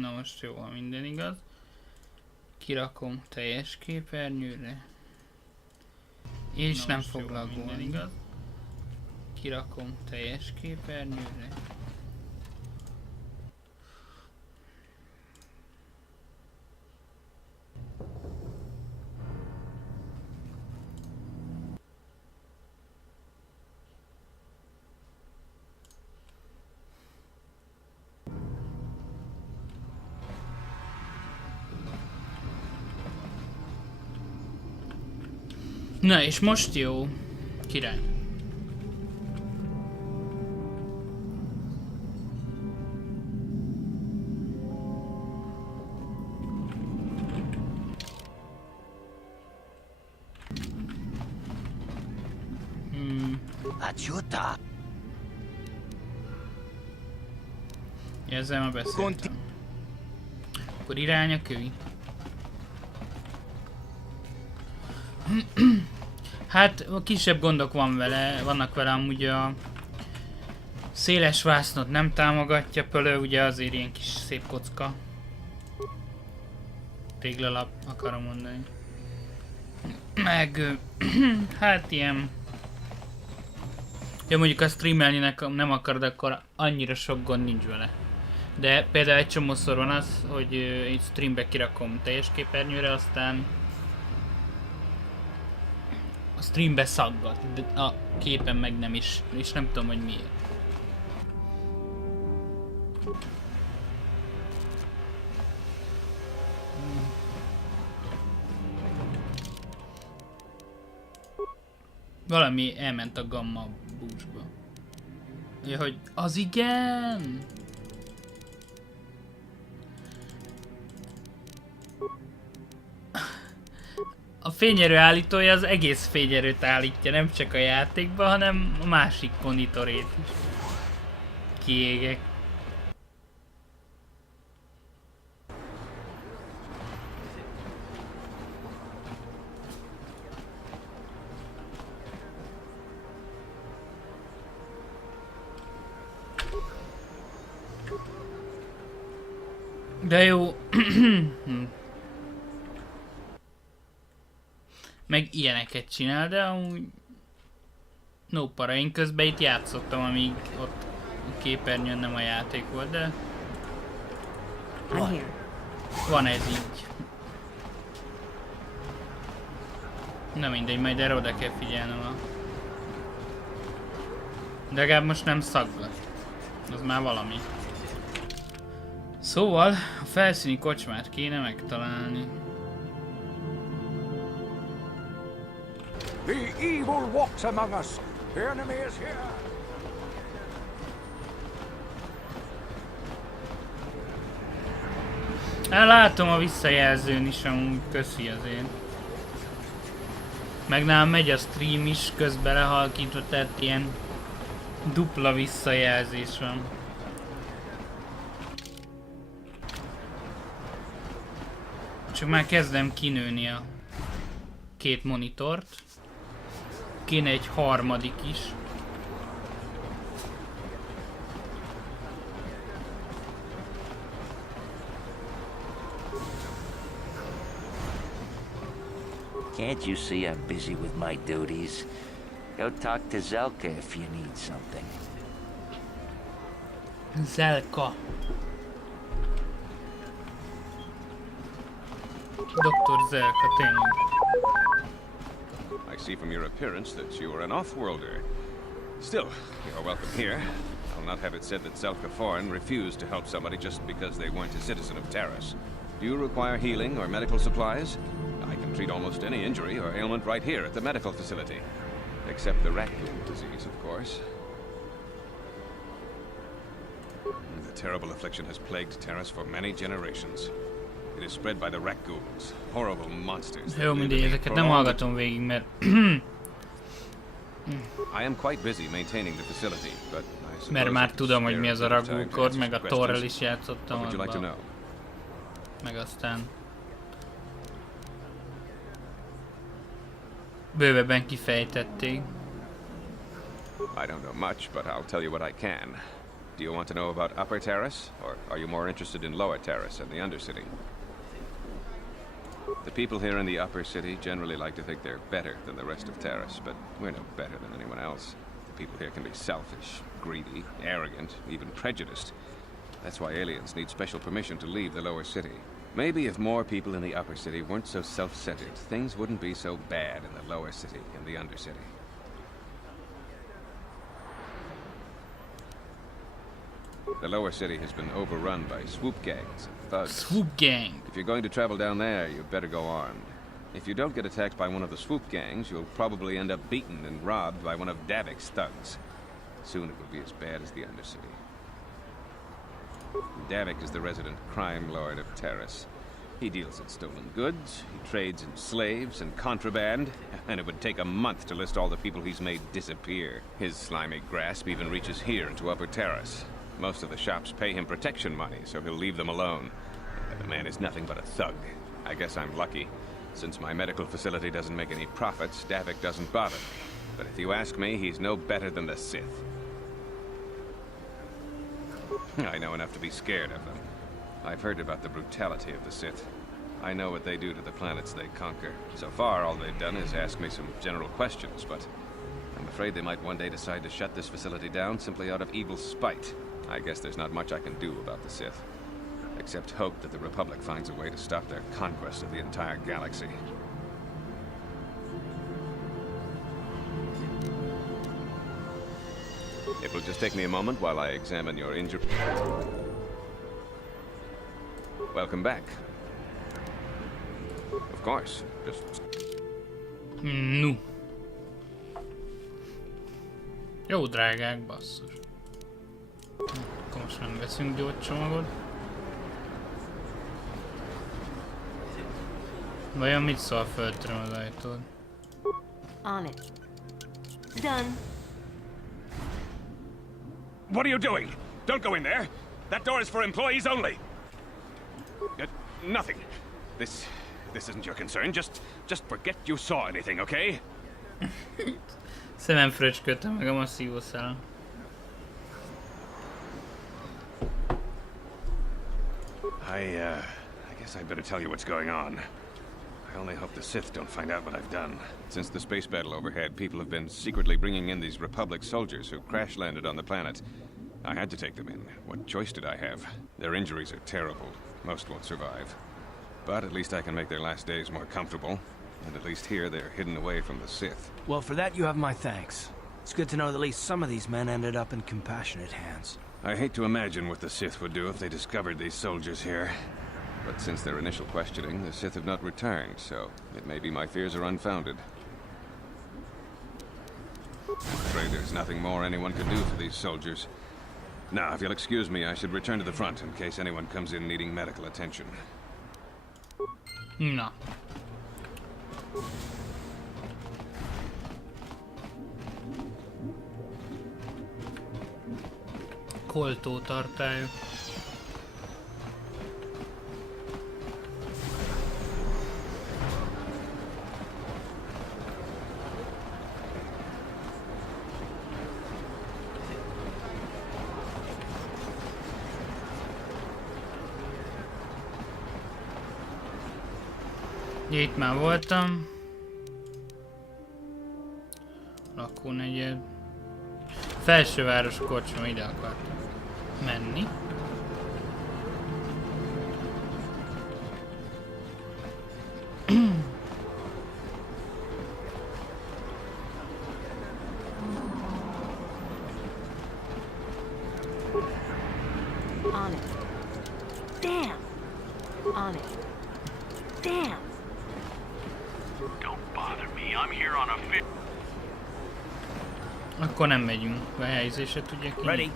Na most jó, ha minden igaz. Kirakom teljes képernyőre. És nem fog laggolni. Igaz. Kirakom teljes képernyőre. Na és most jó. Király. Ezzel már beszéltem. Akkor irány a kövi. Hát kisebb gondok vannak vele amúgy a széles vásznot nem támogatja pölő, ugye azért ilyen kis szép kocka. Téglalap akarom mondani. Meg hát ilyen... Ja mondjuk a streamelni nem akarod, akkor annyira sok gond nincs vele. De például egy csomószor van az, hogy egy streambe kirakom teljes képernyőre, aztán a streambe szaggat, de a képen meg nem is, és nem tudom, hogy miért. Valami elment a gamma búcsba. Ja, hogy az igen! A fényerő állítója az egész fényerőt állítja, nem csak a játékba, hanem a másik monitorét is. Kiégek. De jó. Meg ilyeneket csinál, de amúgy... No para, én közben itt játszottam, amíg ott a képernyőn nem a játék volt, de... Van ez így. Na mindegy, majd erre oda kell figyelnem a... De legalább most nem szaggat. Az már valami. Szóval, a felszíni kocsmát kéne megtalálni. The evil walks among us. The enemy is here. Hát látom a visszajelzőn is, amúgy köszi azért. Meg nálam megy a stream is, közben lehalkítva, tehát ilyen dupla visszajelzés van. Csak már kezdem kinőni a két monitort. Kéne egy harmadik is. Can't you see I'm busy with my duties? Go talk to Zelka if you need something. Zelka. Dr. Zelka, tényleg. I see from your appearance that you are an off-worlder. Still, you are welcome here. I'll not have it said that Zelka Foreign refused to help somebody just because they weren't a citizen of Terrace. Do you require healing or medical supplies? I can treat almost any injury or ailment right here at the medical facility. Except the raccoon disease, of course. The terrible affliction has plagued Terrace for many generations. It is spread by the raccoons, horrible monsters. Jó, mindegy, ezeket nem hallgatom végig, mert... I am quite busy maintaining the facility, but I suppose Mert már I tudom, hogy spare mi az a a bit of time to ragúkor, answer meg a some torrel questions. is játszottam What would you like to abban. know? Meg aztán... Bővebben kifejtették. I don't know much, but I'll tell you what I can. Do you want to know about Upper Terrace, or are you more interested in Lower Terrace and the Undercity? The people here in the Upper City generally like to think they're better than the rest of Terrace, but we're no better than anyone else. The people here can be selfish, greedy, arrogant, even prejudiced. That's why aliens need special permission to leave the Lower City. Maybe if more people in the Upper City weren't so self-centered, things wouldn't be so bad in the Lower City and the Undercity. The Lower City has been overrun by swoop gangs and thugs. Swoop gang. If you're going to travel down there, you better go armed. If you don't get attacked by one of the swoop gangs, you'll probably end up beaten and robbed by one of Davik's thugs. Soon it will be as bad as the Undercity. Davik is the resident crime lord of Terrace. He deals in stolen goods, he trades in slaves and contraband, and it would take a month to list all the people he's made disappear. His slimy grasp even reaches here into Upper Terrace. Most of the shops pay him protection money, so he'll leave them alone. The man is nothing but a thug. I guess I'm lucky. Since my medical facility doesn't make any profits, Davik doesn't bother me. But if you ask me, he's no better than the Sith. I know enough to be scared of them. I've heard about the brutality of the Sith. I know what they do to the planets they conquer. So far, all they've done is ask me some general questions, but I'm afraid they might one day decide to shut this facility down simply out of evil spite. I guess there's not much I can do about the Sith, except hope that the Republic finds a way to stop their conquest of the entire galaxy. It will just take me a moment while I examine your injury. Welcome back. Of course, just... Nu. Jó drágák, basszus. Akkor most nem veszünk gyógycsomagot. Vajon mit szól, föltöröm az ajtót? On it. Done. What are you doing? Don't go in there! That door is for employees only! Nothing. This isn't your concern. Just forget you saw anything, okay? Szemem fröcskölte meg a masszívószál. I guess I'd better tell you what's going on. I only hope the Sith don't find out what I've done. Since the space battle overhead, people have been secretly bringing in these Republic soldiers who crash-landed on the planet. I had to take them in. What choice did I have? Their injuries are terrible. Most won't survive. But at least I can make their last days more comfortable. And at least here, they're hidden away from the Sith. Well, for that you have my thanks. It's good to know that at least some of these men ended up in compassionate hands. I hate to imagine what the Sith would do if they discovered these soldiers here. But since their initial questioning, the Sith have not returned, so it may be my fears are unfounded. I'm afraid there's nothing more anyone can do for these soldiers. Now, if you'll excuse me, I should return to the front in case anyone comes in needing medical attention. Na. Koltótartályok. Itt már voltam. Lakónegyed. Felsőváros kocsma, ide akartam menni. On it. Damn. On it. Damn. Don't bother me. I'm here on a fit. Akkor nem megyünk. A helyzésre tudja ki. Ready?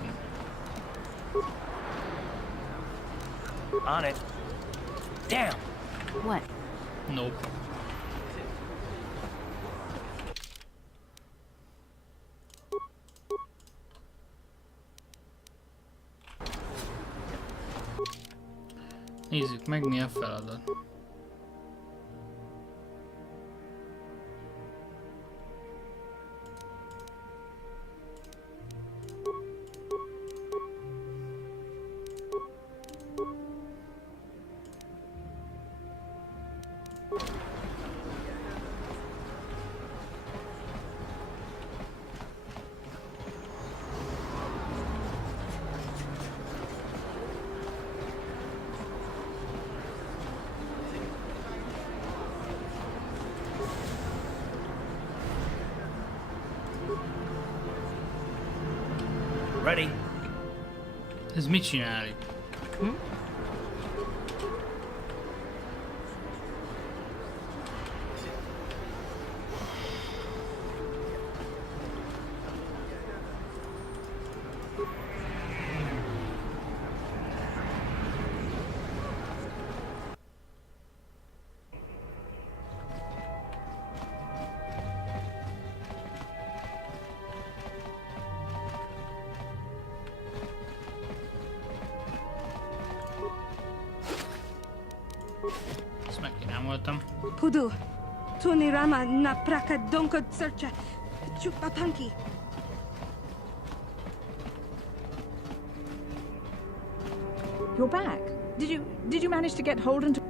On it. Damn. What? Nope. Nézzük meg, mi a feladat. Ready? Ez mit csinál itt? Ezt megkínáloltam. Pudu, Tunirama na praka donko searcha chupapanki. You're back. Did you manage to get Holden to...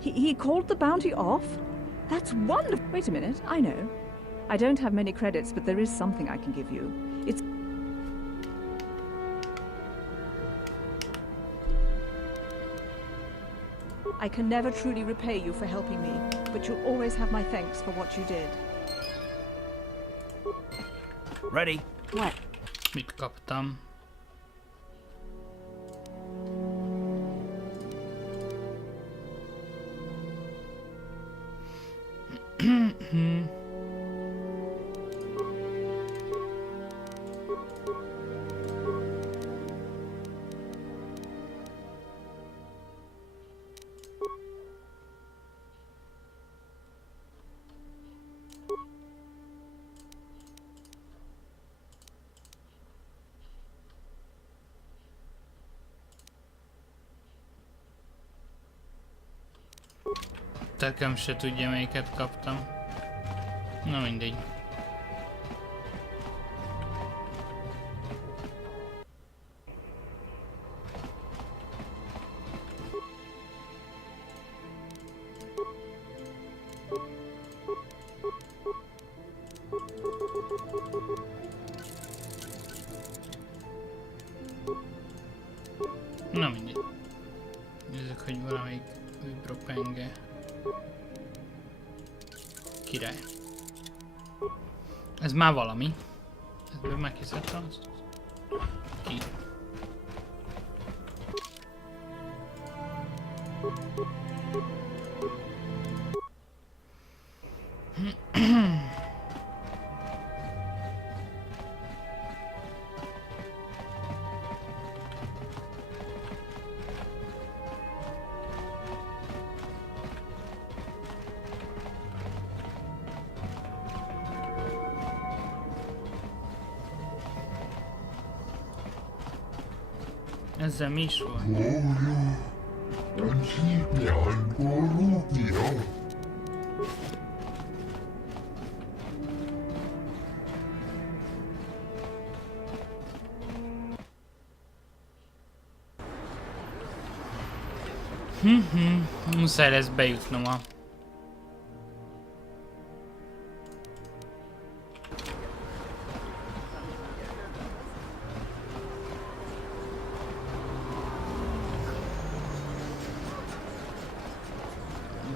He called the bounty off? That's wonderful. Wait a minute, I know. I don't have many credits, but there is something I can give you. It's... I can never truly repay you for helping me, but you'll always have my thanks for what you did. Ready? What? Mit kaptam? Tekem se tudja, melyiket kaptam. Na mindegy. Na mindegy. Nézzük, hogy valamelyik vibropenge. Király. Ez már valami. Ebből meghiszedtem azt. Ki. Ezzel mi is volt? Muszáj lesz bejutnom a...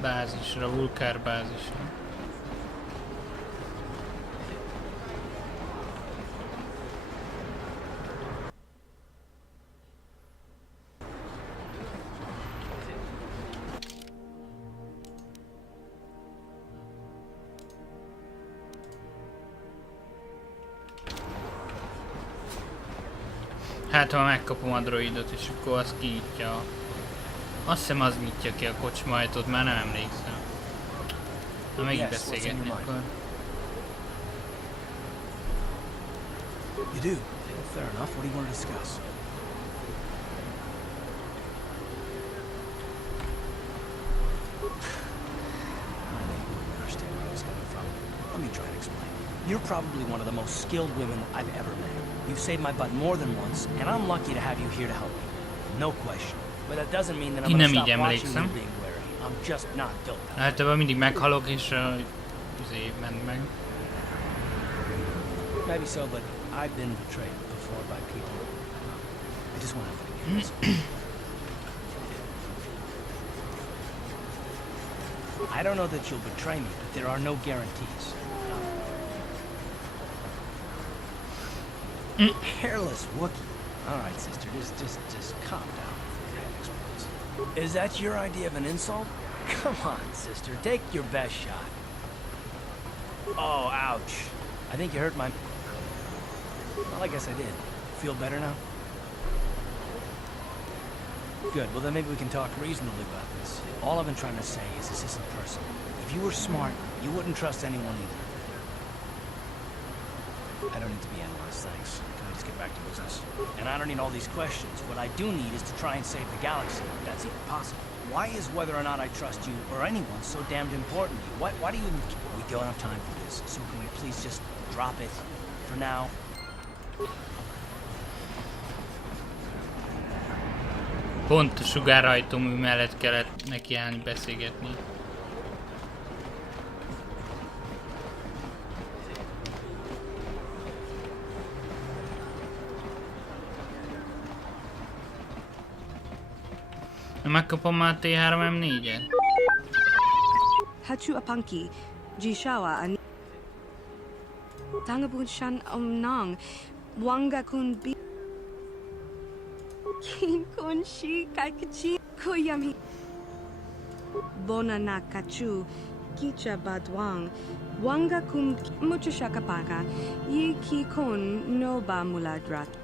bázisra, Vulkár bázisra. Hát ha megkapom a droidot, és akkor az kinyitja. Azt hiszem az nyitja ki a kocsmajtot, már nem emlékszem. Na megint beszélgetni akkor. You do? Well, fair enough. What do you want to discuss? I think you understand where I was coming from. Let me try and explain. You're probably one of the most skilled women I've ever met. You've saved my butt more than once, and I'm lucky to have you here to help me. No question. But that doesn't mean that I'm gonna stop watching you being wary. I'm just not built that. Általában mindig meghalok és ment meg. Maybe so, but I've been betrayed before by people. I just want to get this. I don't know that you'll betray me, but there are no guarantees. Hairless Wookiee. All right, sister, just calm down before your head explodes. Is that your idea of an insult? Come on, sister, take your best shot. Oh, ouch. I think you hurt my... Well, I guess I did. Feel better now? Good, well then maybe we can talk reasonably about this. All I've been trying to say is this isn't personal. If you were smart, you wouldn't trust anyone either. I don't need to be analyzed, thanks. Can I just get back to business? And I don't need all these questions. What I do need is to try and save the galaxy, if that's even possible. Why is whether or not I trust you or anyone so damned important to you? Why do you even... We don't have time for this, so can we please just drop it for now? Pont a sugárhajtómű mellett kellett nekiállni beszélgetni. Megkapom már T3M4-et? Hachu Apanki, Jishawa, and Tangabun Shan Omnang, Wanga Kun Bi Kin Kun Shi Kaikachi Koyami Bonana Kachu, Kicha Badwang, Wanga Kun Muchashakapaka, Yi Ki Kun Noba Muladrat.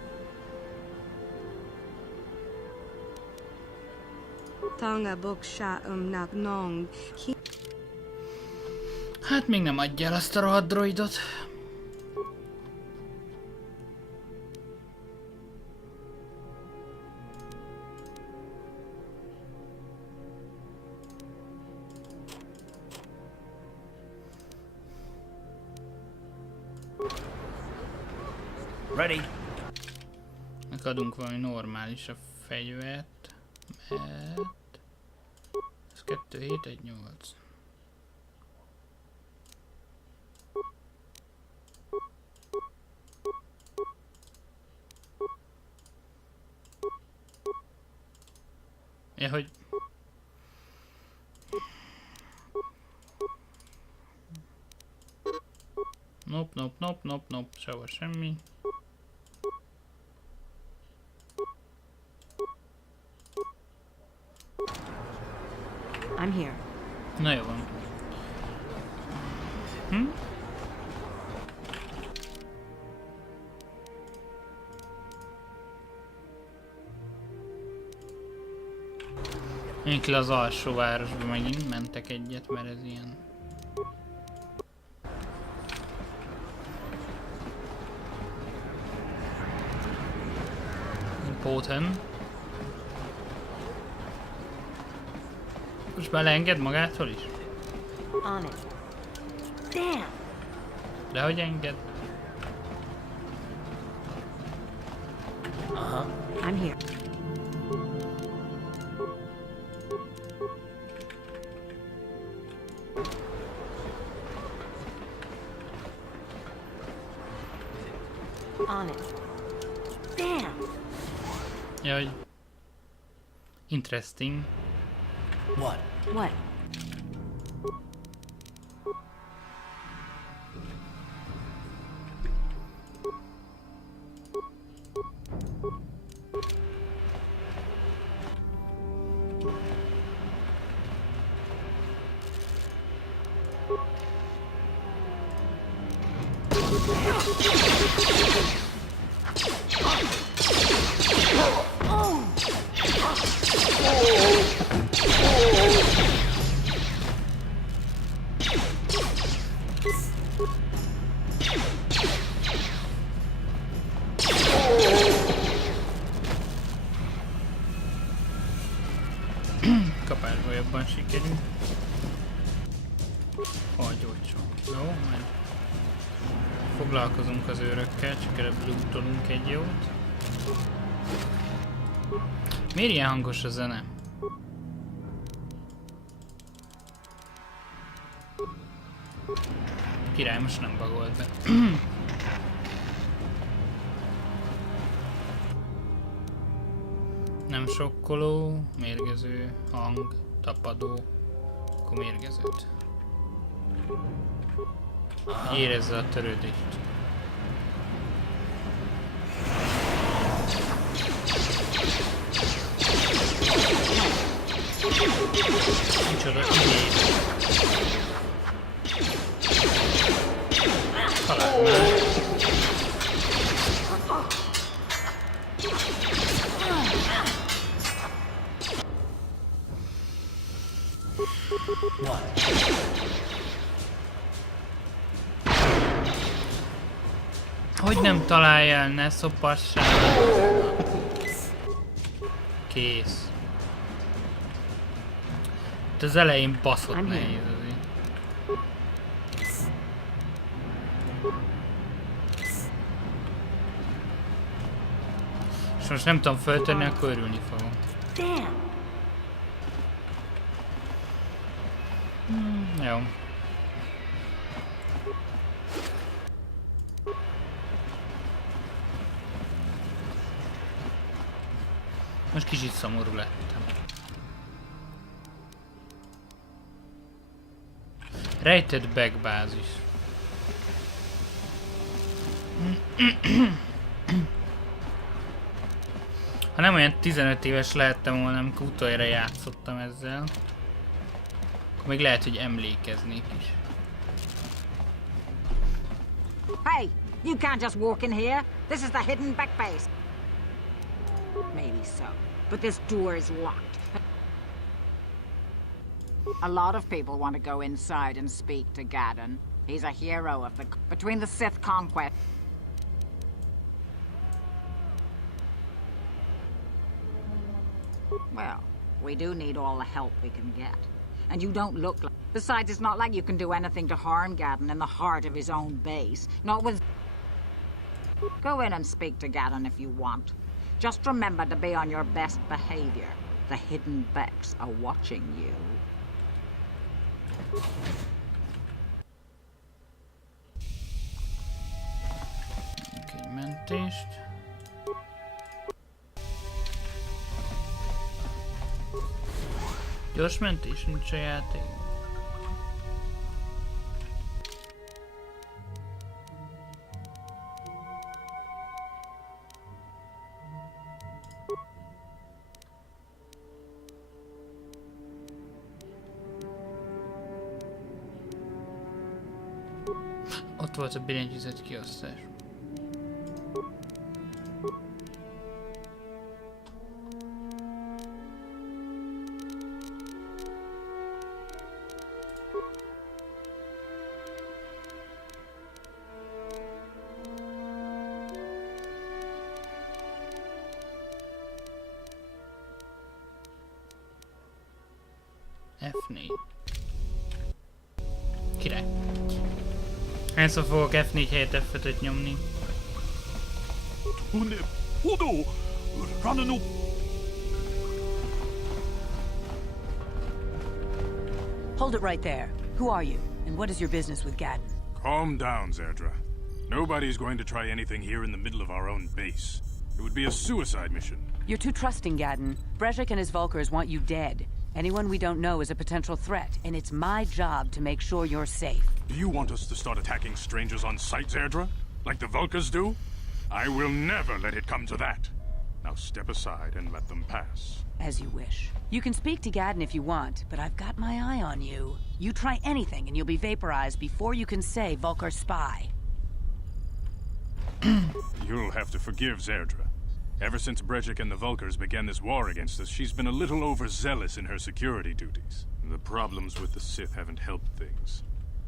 Tanga Bok Sha Nak Nong. Hát még nem adja el azt a rohadt droidot. Ready? Adunk valami normális a fegyvert, mert... Ez 2, 7, 1, 8. Ja, hogy... Nope, sehol semmi. I'm here. Na jó van. Menjünk le az alsó városba, megint mentek egyet, mert ez ilyen... Important. Most beleenged magától is? On it. Damn. De hogy enged? I'm here. On it. Damn. Jaj. Interesting. What? What? Kapásból jobban sikerül. Hagy olcsó. Jó, majd foglalkozunk az őrökkel, csak előbb lootolunk egy jót. Miért ilyen hangos a zene? Király, most nem bagolt be. Nem sokkoló, mérgező, hang, tapadó, akkor mérgezőt. Érezze a törődést. Micsoda idét. Talán már. Hogy nem találja el, ne szopassál. Kész. Itt az elején baszott nehéz azért. És most nem tudom föltenni, akkor örülni fogom. Jó. Most kicsit szomorú lettem. Rejtett backbázis. Ha nem olyan 15 éves lehettem volna, amikor utoljára játszottam ezzel, akkor még lehet, hogy emlékeznék is. Hey, you can't just walk in here. This is the hidden back base. Maybe so, but this door is locked. A lot of people want to go inside and speak to Gaddon. He's a hero of between the Sith conquest. Well, we do need all the help we can get. And you don't look like... Besides, it's not like you can do anything to harm Gaddon in the heart of his own base. Not with... Go in and speak to Gaddon if you want. Just remember to be on your best behavior. The hidden Becks are watching you. Okay, mentést. Gyors mentés, nincs a játék. Ott volt a billentyűzet kiosztás. F4. Király. Hányszor fogok F4 helyett F5-öt nyomni? Hold it right there. Who are you, and what is your business with Gaddon? Calm down, Zerdra. Nobody's going to try anything here in the middle of our own base. It would be a suicide mission. You're too trusting, Gaddon. Brezhik and his Vulkars want you dead. Anyone we don't know is a potential threat, and it's my job to make sure you're safe. Do you want us to start attacking strangers on sight, Zerdra? Like the Vulkars do? I will never let it come to that. Now step aside and let them pass. As you wish. You can speak to Gaddon if you want, but I've got my eye on you. You try anything and you'll be vaporized before you can say Vulkar spy. You'll have to forgive Zerdra. Ever since Brezhik and the Vulkars began this war against us, she's been a little overzealous in her security duties. The problems with the Sith haven't helped things.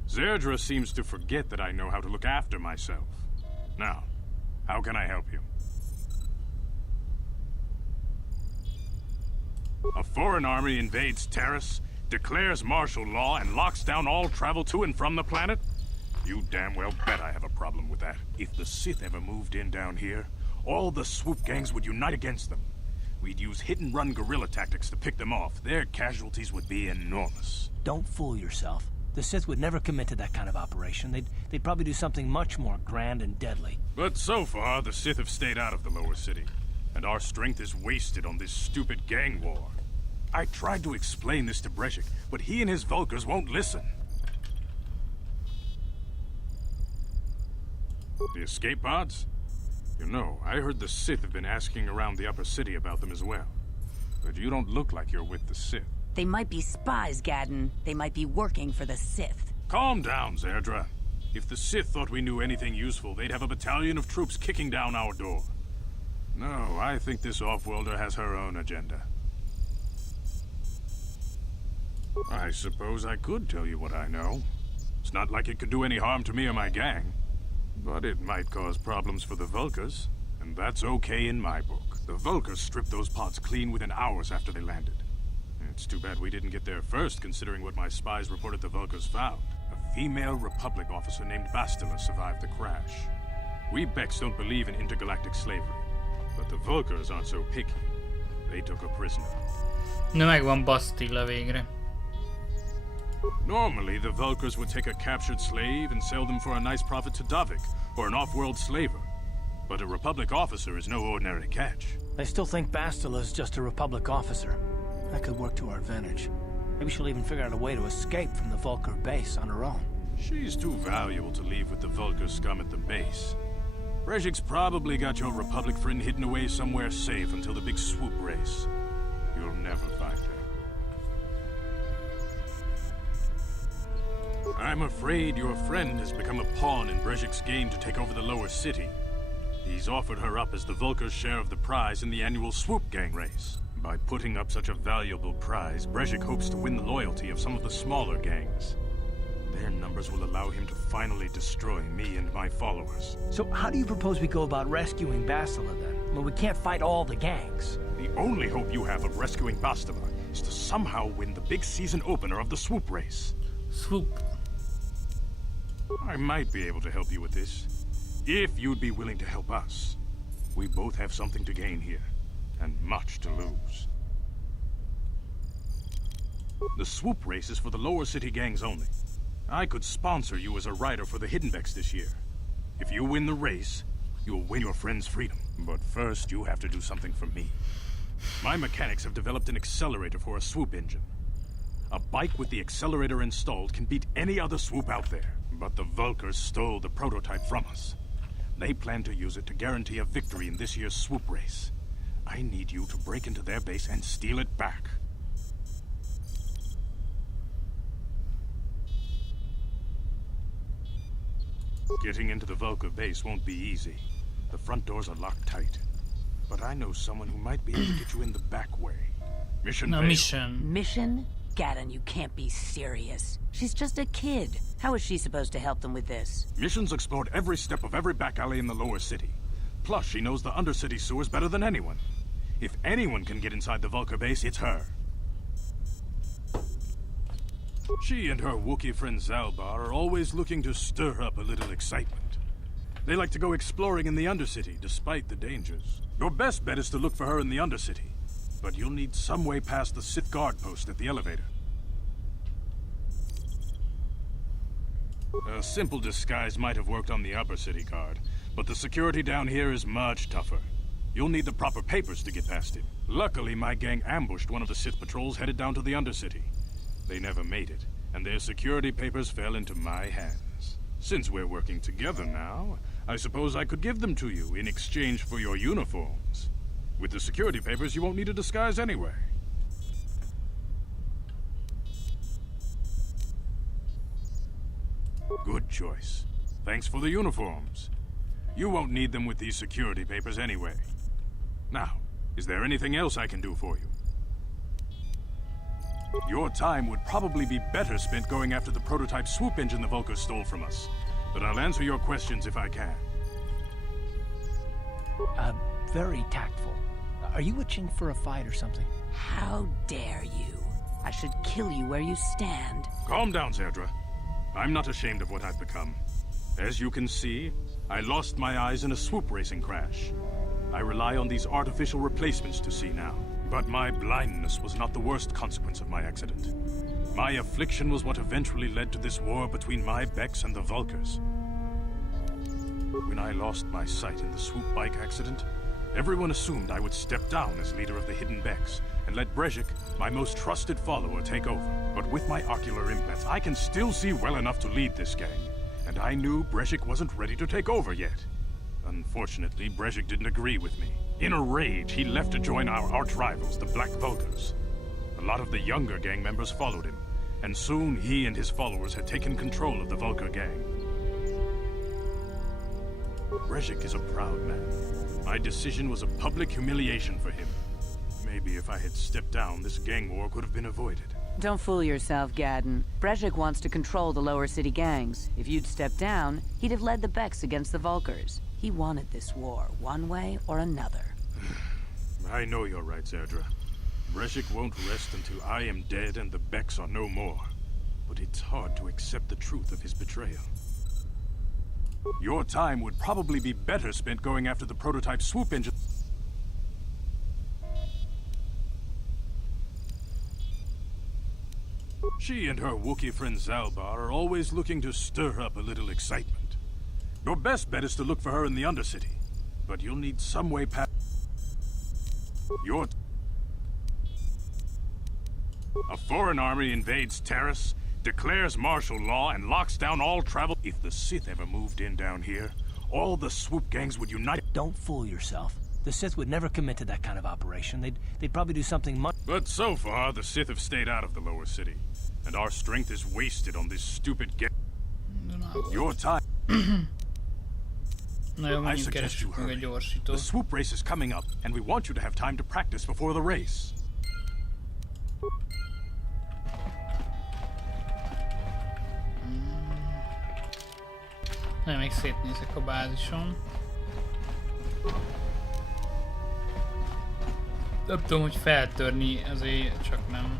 Zerdra seems to forget that I know how to look after myself. Now, how can I help you? A foreign army invades Taris, declares martial law, and locks down all travel to and from the planet? You damn well bet I have a problem with that. If the Sith ever moved in down here, all the swoop gangs would unite against them. We'd use hit-and-run guerrilla tactics to pick them off. Their casualties would be enormous. Don't fool yourself. The Sith would never commit to that kind of operation. They'd probably do something much more grand and deadly. But so far, the Sith have stayed out of the lower city. And our strength is wasted on this stupid gang war. I tried to explain this to Brezhik, but he and his Vulkars won't listen. The escape pods? You know, I heard the Sith have been asking around the upper city about them as well. But you don't look like you're with the Sith. They might be spies, Gadden. They might be working for the Sith. Calm down, Zerdra. If the Sith thought we knew anything useful, they'd have a battalion of troops kicking down our door. No, I think this off-worlder has her own agenda. I suppose I could tell you what I know. It's not like it could do any harm to me or my gang. But it might cause problems for the Vulkars, and that's okay in my book. The Vulkars stripped those pods clean within hours after they landed. It's too bad we didn't get there first, considering what my spies reported the Vulkars found. A female Republic officer named Bastila survived the crash. We Becks don't believe in intergalactic slavery, but the Vulkars aren't so picky. They took a prisoner. Na megvan Bastilla végre. Normally, the Vulkars would take a captured slave and sell them for a nice profit to Davik, or an off-world slaver. But a Republic officer is no ordinary catch. I still think Bastila is just a Republic officer. That could work to our advantage. Maybe she'll even figure out a way to escape from the Vulkar base on her own. She's too valuable to leave with the Vulkar scum at the base. Brejik's probably got your Republic friend hidden away somewhere safe until the big swoop race. You'll never find her. I'm afraid your friend has become a pawn in Brejik's game to take over the lower city. He's offered her up as the Vulkar's share of the prize in the annual Swoop Gang race. By putting up such a valuable prize, Brejik hopes to win the loyalty of some of the smaller gangs. Their numbers will allow him to finally destroy me and my followers. So how do you propose we go about rescuing Bastila then? Well, we can't fight all the gangs. The only hope you have of rescuing Bastila is to somehow win the big season opener of the Swoop race. Swoop. I might be able to help you with this, if you'd be willing to help us. We both have something to gain here, and much to lose. The Swoop race is for the lower city gangs only. I could sponsor you as a rider for the Hidden Becks this year. If you win the race, you'll win your friend's freedom. But first, you have to do something for me. My mechanics have developed an accelerator for a swoop engine. A bike with the accelerator installed can beat any other swoop out there. But the Vulkars stole the prototype from us. They plan to use it to guarantee a victory in this year's swoop race. I need you to break into their base and steal it back. Getting into the Vulkar base won't be easy. The front doors are locked tight. But I know someone who might be able to get you in the back way. Mission failed. Mission? Gadden, you can't be serious. She's just a kid. How is she supposed to help them with this? Mission's explored every step of every back alley in the lower city. Plus, she knows the undercity sewers better than anyone. If anyone can get inside the Vulkar base, it's her. She and her Wookiee friend Zalbar are always looking to stir up a little excitement. They like to go exploring in the Undercity, despite the dangers. Your best bet is to look for her in the Undercity. But you'll need some way past the Sith guard post at the elevator. A simple disguise might have worked on the upper city guard, but the security down here is much tougher. You'll need the proper papers to get past him. Luckily, my gang ambushed one of the Sith patrols headed down to the Undercity. They never made it, and their security papers fell into my hands. Since we're working together now, I suppose I could give them to you in exchange for your uniforms. With the security papers, you won't need a disguise anyway. Good choice. Thanks for the uniforms. You won't need them with these security papers anyway. Now, is there anything else I can do for you? Your time would probably be better spent going after the prototype swoop engine the Vulkars stole from us. But I'll answer your questions if I can. Very tactful. Are you itching for a fight or something? How dare you? I should kill you where you stand. Calm down, Zerdra. I'm not ashamed of what I've become. As you can see, I lost my eyes in a swoop racing crash. I rely on these artificial replacements to see now. But my blindness was not the worst consequence of my accident. My affliction was what eventually led to this war between my Becks and the Vulkars. When I lost my sight in the swoop bike accident, everyone assumed I would step down as leader of the Hidden Becks and let Brejik, my most trusted follower, take over. But with my ocular implants, I can still see well enough to lead this gang. And I knew Brejik wasn't ready to take over yet. Unfortunately, Brezhik didn't agree with me. In a rage, he left to join our arch-rivals, the Black Vulkars. A lot of the younger gang members followed him, and soon he and his followers had taken control of the Vulkar gang. Brezhik is a proud man. My decision was a public humiliation for him. Maybe if I had stepped down, this gang war could have been avoided. Don't fool yourself, Gadden. Brezhik wants to control the lower city gangs. If you'd stepped down, he'd have led the Becks against the Vulkars. He wanted this war, one way or another. I know you're right, Zerdra. Brezhik won't rest until I am dead and the Becks are no more. But it's hard to accept the truth of his betrayal. Your time would probably be better spent going after the prototype swoop engine. She and her Wookiee friend Zalbar are always looking to stir up a little excitement. Your best bet is to look for her in the Undercity. But you'll need some way past... A foreign army invades Taris, declares martial law, and locks down all travel. If the Sith ever moved in down here, all the swoop gangs would unite. Don't fool yourself. The Sith would never commit to that kind of operation. They'd probably do something much... But so far, the Sith have stayed out of the lower city. And our strength is wasted on this stupid Your time... I suggest you hurry. The swoop race is coming up, and we want you to have time to practice before the race. Na, még szétnézek a bázison. Nem tudom, hogy feltörni, azért csak nem.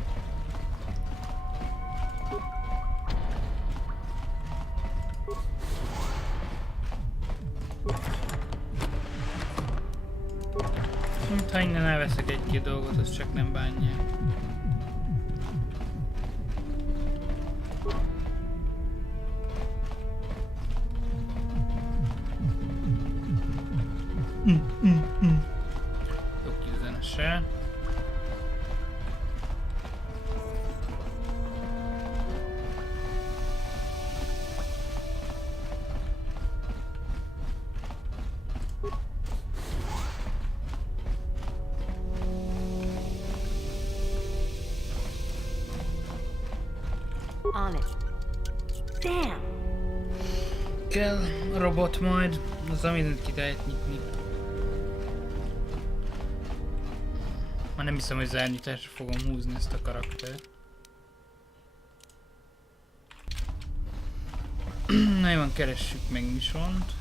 Ha innen elveszek egy-két dolgot, azt csak nem bánják. Jó kis zene se. On it. Damn. Kell robot majd, az amit ki lehet nyitni. Már nem hiszem, hogy zárnyitásra fogom húzni ezt a karaktert. Na jó, keressük meg Misont.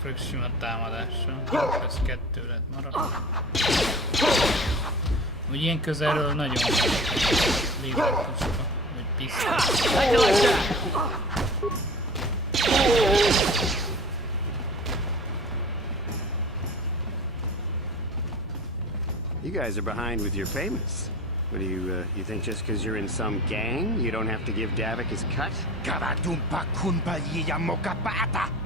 Főleg sima támadásra. Ez 2 lett marad. Úgy ilyen közelről nagyon lézerpuska, vagy pisztoly. You guys are behind with your payments. What do you think just because you're in some gang, you don't have to give Davik his cut? Kavadumpa kunpa yiyamokapata!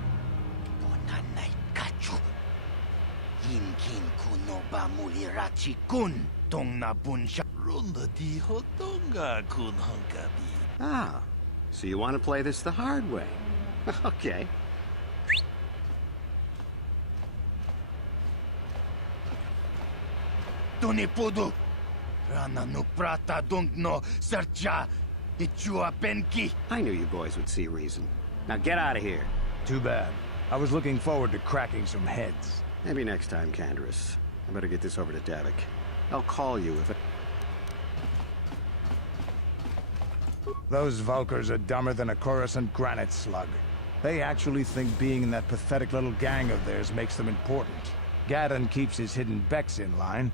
Yinkin kunoba mulirachi kun tongna bunsha ronda diho tonga kun honkabi. Ah, so you want to play this the hard way? Okay. Tunipudu rana no prata dongno sercha ichua penki. I knew you boys would see reason. Now get out of here. Too bad. I was looking forward to cracking some heads. Maybe next time, Canderous. I better get this over to Davik. I'll call you if it... Those Vulkars are dumber than a Coruscant granite slug. They actually think being in that pathetic little gang of theirs makes them important. Gadden keeps his hidden Becks in line,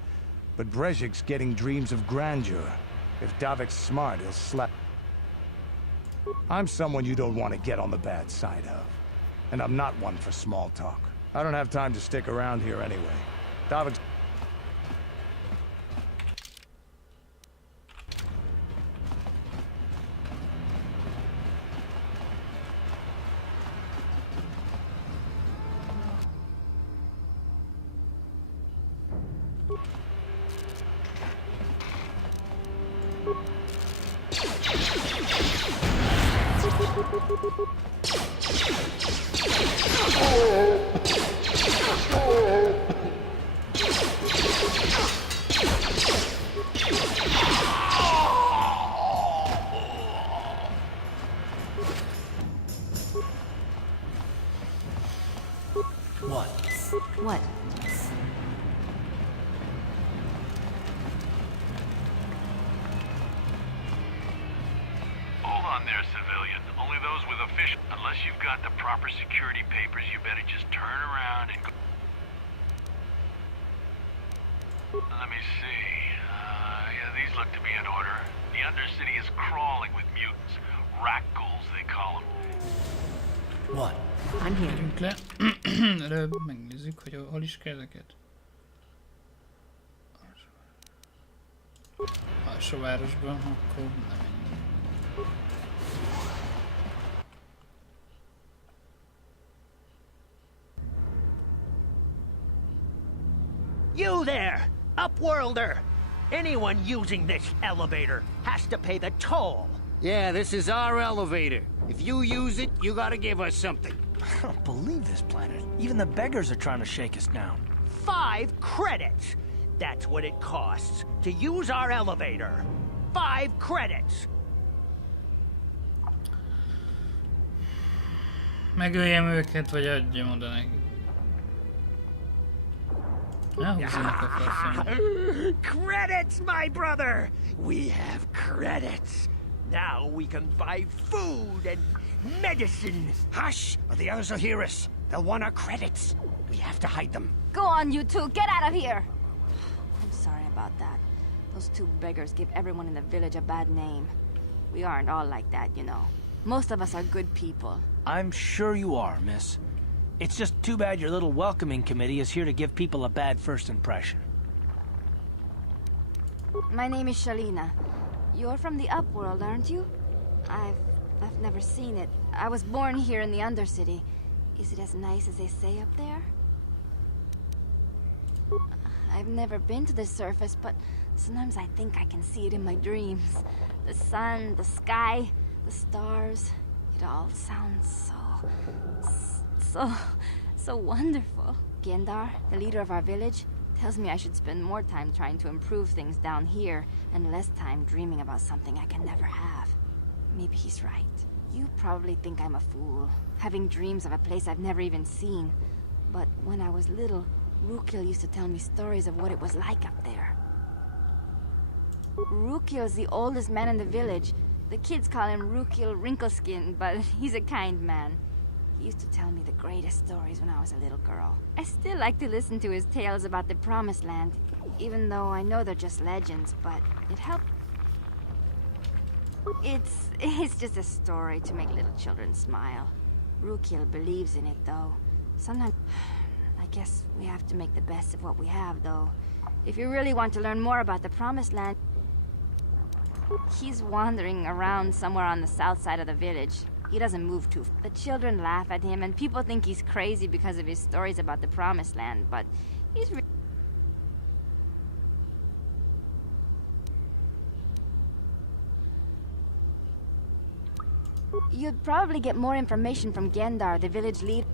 but Brezhik's getting dreams of grandeur. If Davik's smart, he'll slap... I'm someone you don't want to get on the bad side of. and I'm not one for small talk. I don't have time to stick around here anyway. David. What? What? Hold on there, civilian. Only those with official... Unless you've got the proper security papers, you better just turn around and go... Let me see. Yeah, these look to be in order. The Undercity is crawling with mutants. Rat ghouls, they call them. What? I'm here. Gyerünk le. Előbb megnézzük, hogy hol is kell ezeket. Alsóvárosban, akkor nem menjünk. You there, Upworlder! Anyone using this elevator has to pay the toll. Yeah, this is our elevator. If you use it, you gotta give us something. I don't believe this planet. Even the beggars are trying to shake us down. 5 credits! That's what it costs to use our elevator. 5 credits! Megöljem őket, vagy adjam oda nekik. Elhúzzanak a faszom. Credits, my brother! We have credits. Now we can buy food and medicine. Hush, or the others will hear us. They'll want our credits. We have to hide them. Go on, you two. Get out of here. I'm sorry about that. Those 2 beggars give everyone in the village a bad name. We aren't all like that, you know. Most of us are good people. I'm sure you are, miss. It's just too bad your little welcoming committee is here to give people a bad first impression. My name is Shalina. You're from the Upworld, aren't you? I've never seen it. I was born here in the Undercity. Is it as nice as they say up there? I've never been to the surface, but sometimes I think I can see it in my dreams. The sun, the sky, the stars. It all sounds so wonderful. Gendar, the leader of our village, tells me I should spend more time trying to improve things down here and less time dreaming about something I can never have. Maybe he's right. You probably think I'm a fool, having dreams of a place I've never even seen. But when I was little, Rukil used to tell me stories of what it was like up there. Rukil's the oldest man in the village. The kids call him Rukil Wrinkleskin, but he's a kind man. He used to tell me the greatest stories when I was a little girl. I still like to listen to his tales about the Promised Land, even though I know they're just legends, but it helped. It's just a story to make little children smile. Rukil believes in it, though. Sometimes... I guess we have to make the best of what we have, though. If you really want to learn more about the Promised Land, he's wandering around somewhere on the south side of the village. He doesn't move too. The children laugh at him, and people think he's crazy because of his stories about the Promised Land, but he's You'd probably get more information from Gendar, the village leader.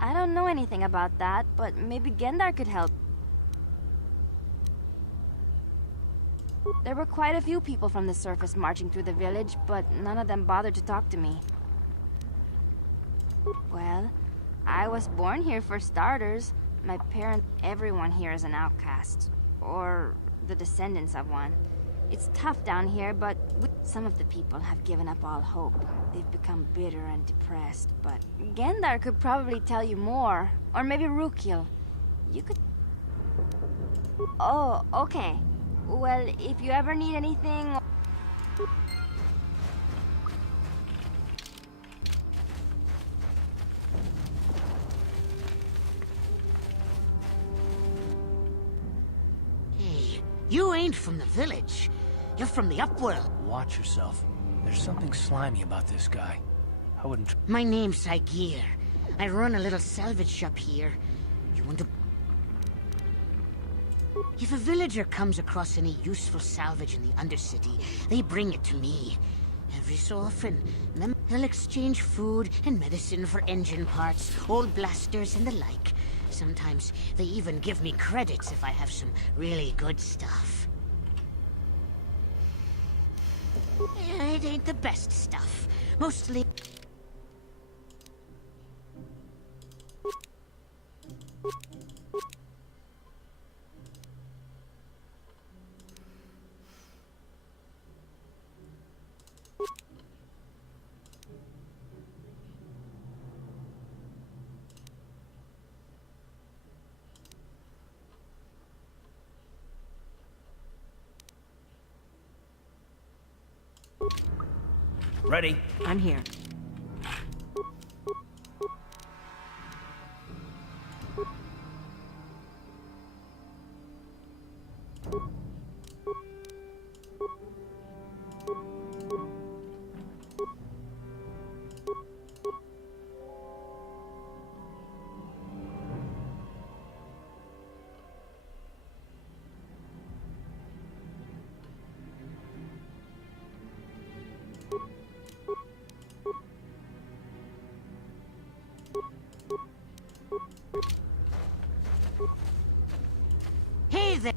I don't know anything about that, but maybe Gendar could help. There were quite a few people from the surface marching through the village, but none of them bothered to talk to me. Well, I was born here for starters. My parents, everyone here is an outcast, or the descendants of one. It's tough down here, but some of the people have given up all hope. They've become bitter and depressed, but Gendar could probably tell you more. Or maybe Rukil. You could... Oh, okay. Well, if you ever need anything... ain't from the village. You're from the Upworld. Watch yourself. There's something slimy about this guy. I wouldn't... My name's Saigir. I run a little salvage shop here. You want to... If a villager comes across any useful salvage in the Undercity, they bring it to me. Every so often, they'll exchange food and medicine for engine parts, old blasters and the like. Sometimes they even give me credits if I have some really good stuff. It ain't the best stuff. Mostly... Ready? I'm here. Hey there!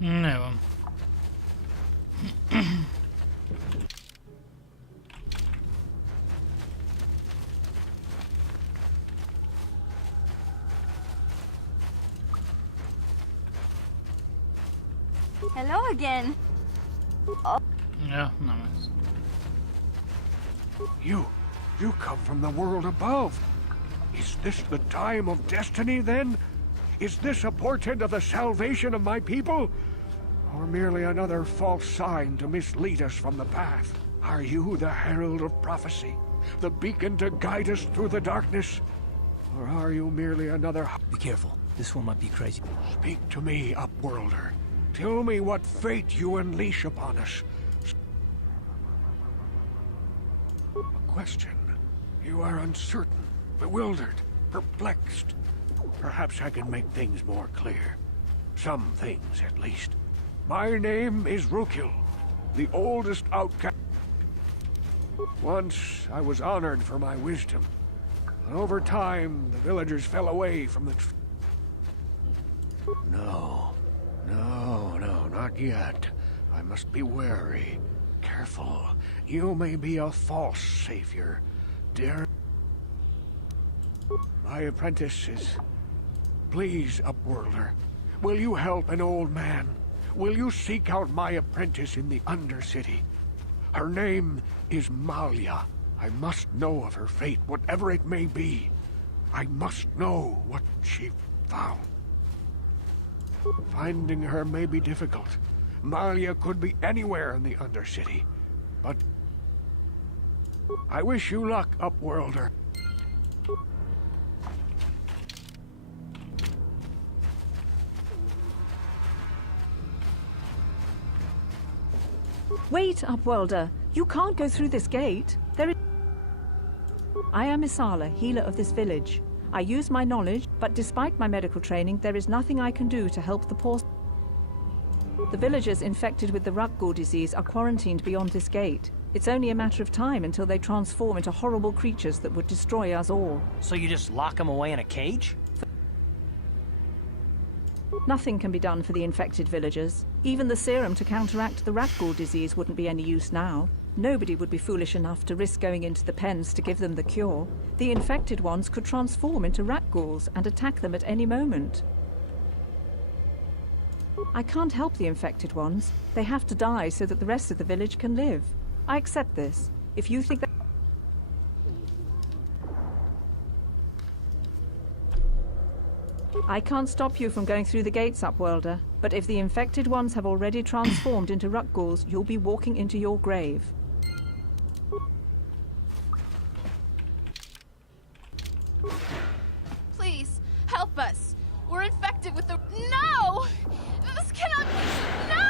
Ne van. Hello again. Oh. Ja, nem ez. You come from the world above. Is this the time of destiny, then? Is this a portent of the salvation of my people? Or merely another false sign to mislead us from the path? Are you the herald of prophecy? The beacon to guide us through the darkness? Or are you merely another... Be careful. This one might be crazy. Speak to me, Upworlder. Tell me what fate you unleash upon us. A question. You are uncertain, bewildered, perplexed. Perhaps I can make things more clear. Some things, at least. My name is Rukil, the oldest outcast. Once, I was honored for my wisdom. But over time, the villagers fell away from the... No, not yet. I must be wary. Careful. You may be a false savior. Dare... My apprentice is... Please, Upworlder, will you help an old man? Will you seek out my apprentice in the Undercity? Her name is Malia. I must know of her fate, whatever it may be. I must know what she found. Finding her may be difficult. Malia could be anywhere in the Undercity. But... I wish you luck, Upworlder. Wait, Upworlder. You can't go through this gate. There is... I am Isala, healer of this village. I use my knowledge, but despite my medical training, there is nothing I can do to help the poor... The villagers infected with the Rakghoul disease are quarantined beyond this gate. It's only a matter of time until they transform into horrible creatures that would destroy us all. So you just lock them away in a cage? Nothing can be done for the infected villagers. Even the serum to counteract the Rakghoul disease wouldn't be any use now. Nobody would be foolish enough to risk going into the pens to give them the cure. The infected ones could transform into Rakghouls and attack them at any moment. I can't help the infected ones. They have to die so that the rest of the village can live. I accept this. If you think that... I can't stop you from going through the gates, Upworlder, but if the infected ones have already transformed into Ruckghouls, you'll be walking into your grave. Please, help us. We're infected with the... No! This cannot... No!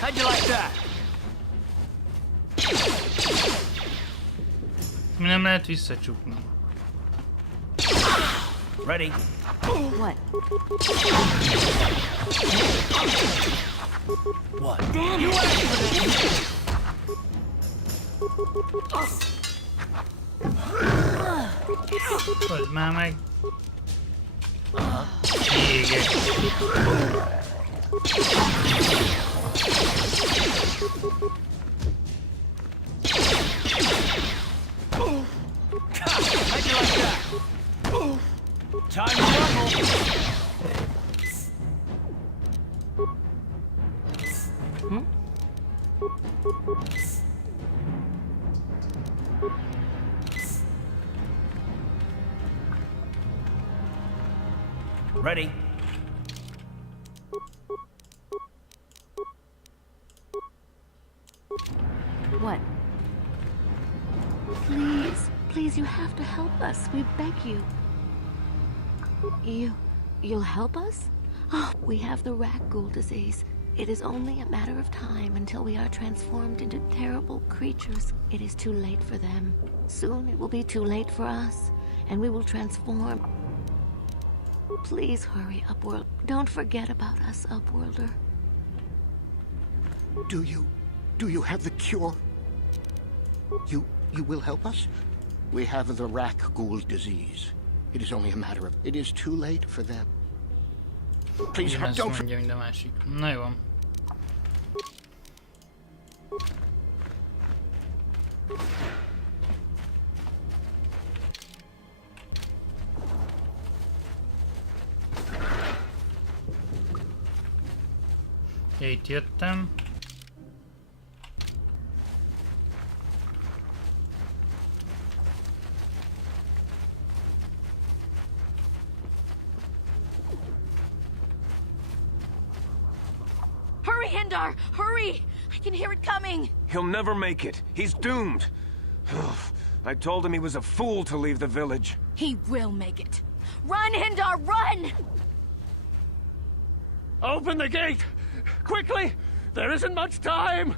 How'd you like that? Nem lehet visszacsukni. Ready? What? What? Damn You Öld már meg. Égek. How'd you like that? Time to rumble. Ready? What? Please, please, you have to help us. We beg you. You'll help us? Oh, we have the Rakghoul disease. It is only a matter of time until we are transformed into terrible creatures. It is too late for them. Soon it will be too late for us, and we will transform. Please hurry, Upworld. Don't forget about us, Upworlder. Do you have the cure? You will help us? We have the Rakghoul disease. It is only a matter of... It is too late for them. Please, Ugyanezt don't... mondja, mint a másik. Na jó. Itt jöttem. Hurry, Hindar! Hurry! I can hear it coming! He'll never make it. He's doomed. I told him he was a fool to leave the village. He will make it. Run, Hindar, run! Open the gate! Quickly! There isn't much time!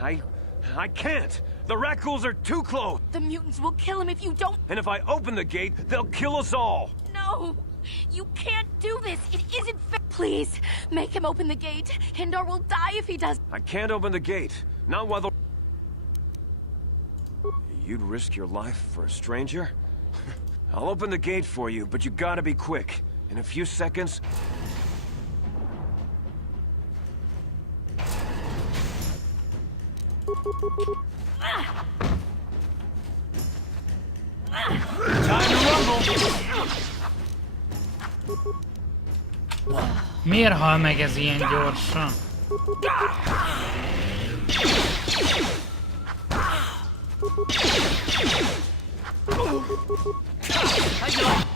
I can't. The Rakghouls are too close. The mutants will kill him if you don't... And if I open the gate, they'll kill us all. No! You can't do this! It isn't fair! Please, make him open the gate. Hindar will die if he does. I can't open the gate. Not while the... You'd risk your life for a stranger? I'll open the gate for you, but you gotta be quick. In a few seconds... Time to rumble. Miért hal meg ez ilyen gyorsan? How'd you like that?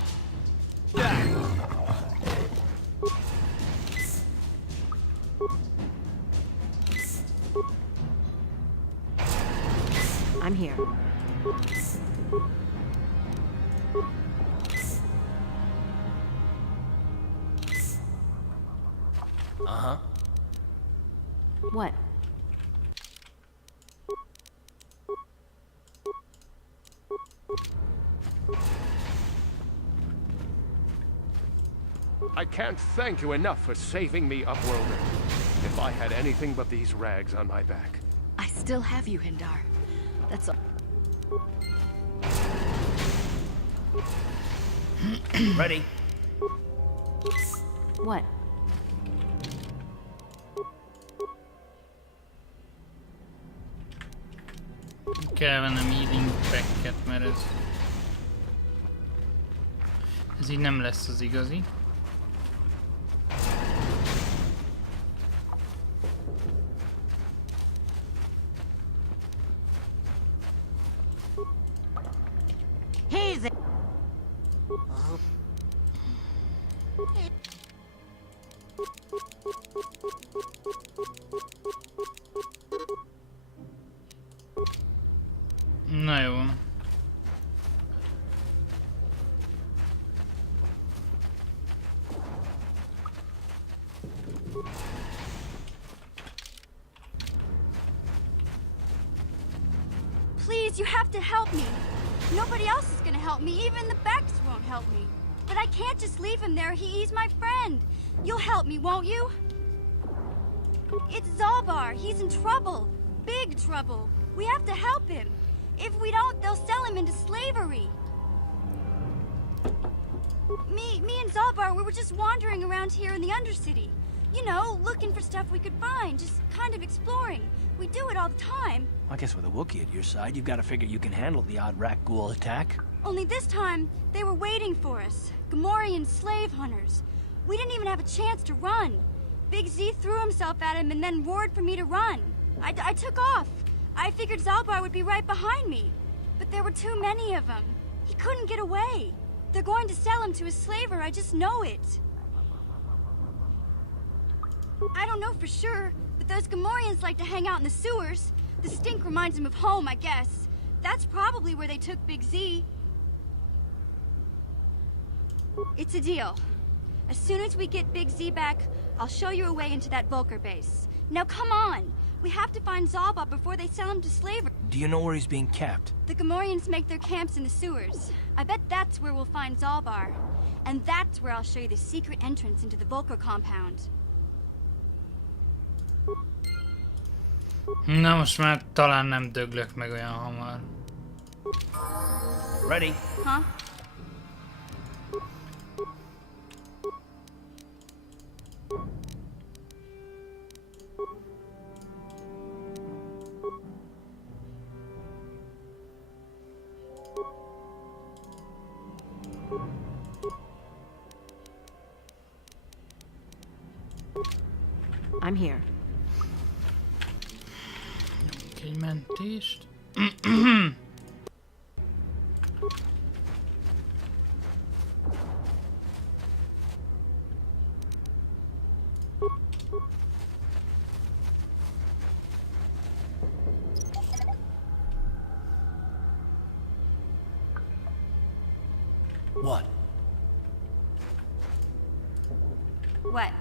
I'm here. Uh-huh. What? I can't thank you enough for saving me, Upworlder. If I had anything but these rags on my back. I still have you, Hindar. That's all. Ready? What? Kell vennem healing packet, mert ez így nem lesz az igazi. Na jó. Please, you have to help me. Nobody else is gonna help me. Even the Becks won't help me. But I can't just leave him there. He's my friend. You'll help me, won't you? It's Zalbar. He's in trouble. Big trouble. We have to help him. If we don't, they'll sell him into slavery. Me and Zalbar, we were just wandering around here in the Undercity. You know, looking for stuff we could find, just kind of exploring. We do it all the time. I guess with a Wookiee at your side, you've got to figure you can handle the odd Rakghoul attack. Only this time, they were waiting for us. Gamorrean slave hunters. We didn't even have a chance to run. Big Z threw himself at him and then roared for me to run. I took off. I figured Zalbar would be right behind me. But there were too many of them. He couldn't get away. They're going to sell him to a slaver, I just know it. I don't know for sure, but those Gamorreans like to hang out in the sewers. The stink reminds them of home, I guess. That's probably where they took Big Z. It's a deal. As soon as we get Big Z back, I'll show you a way into that Vulcar base. Now come on! We have to find Zalbar before they sell him to slavery. Do you know where he's being kept? The Gamorreans make their camps in the sewers. I bet that's where we'll find Zalbar. And that's where I'll show you the secret entrance into the Vulcar compound. Na most már talán nem döglök meg olyan hamar. Ready? Huh? I'm here. Egy mentést. What? What?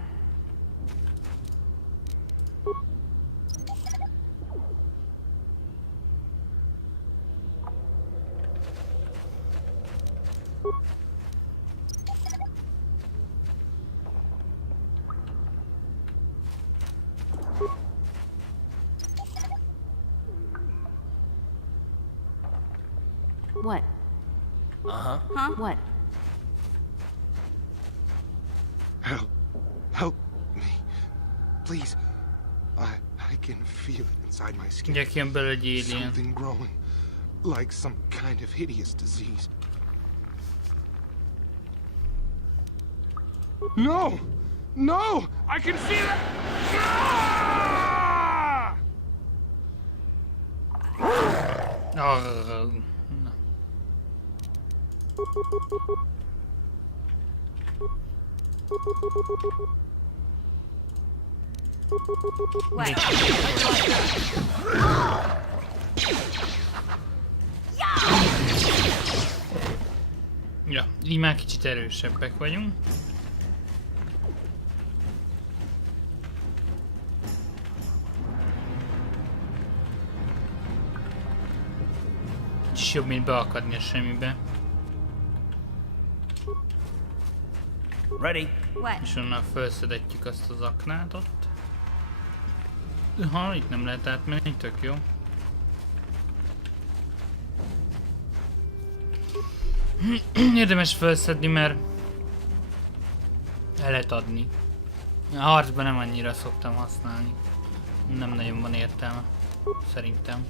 What? Uh-huh. Huh? What? Help me. Please. I can feel it inside my skin. Ugye kijön belőle egy alien. Something growing. Like some kind of hideous disease. No! No! I can feel it! Oh, na. What? Ja, így már kicsit erősebbek vagyunk. Kicsit jobb, mint beakadni a semmibe. Ready? What? És onnan felszedetjük azt az aknát ott. Ha, itt nem lehet átmenni, tök jó. Érdemes felszedni, mert el lehet adni. A harcban nem annyira szoktam használni. Nem nagyon van értelme. Szerintem.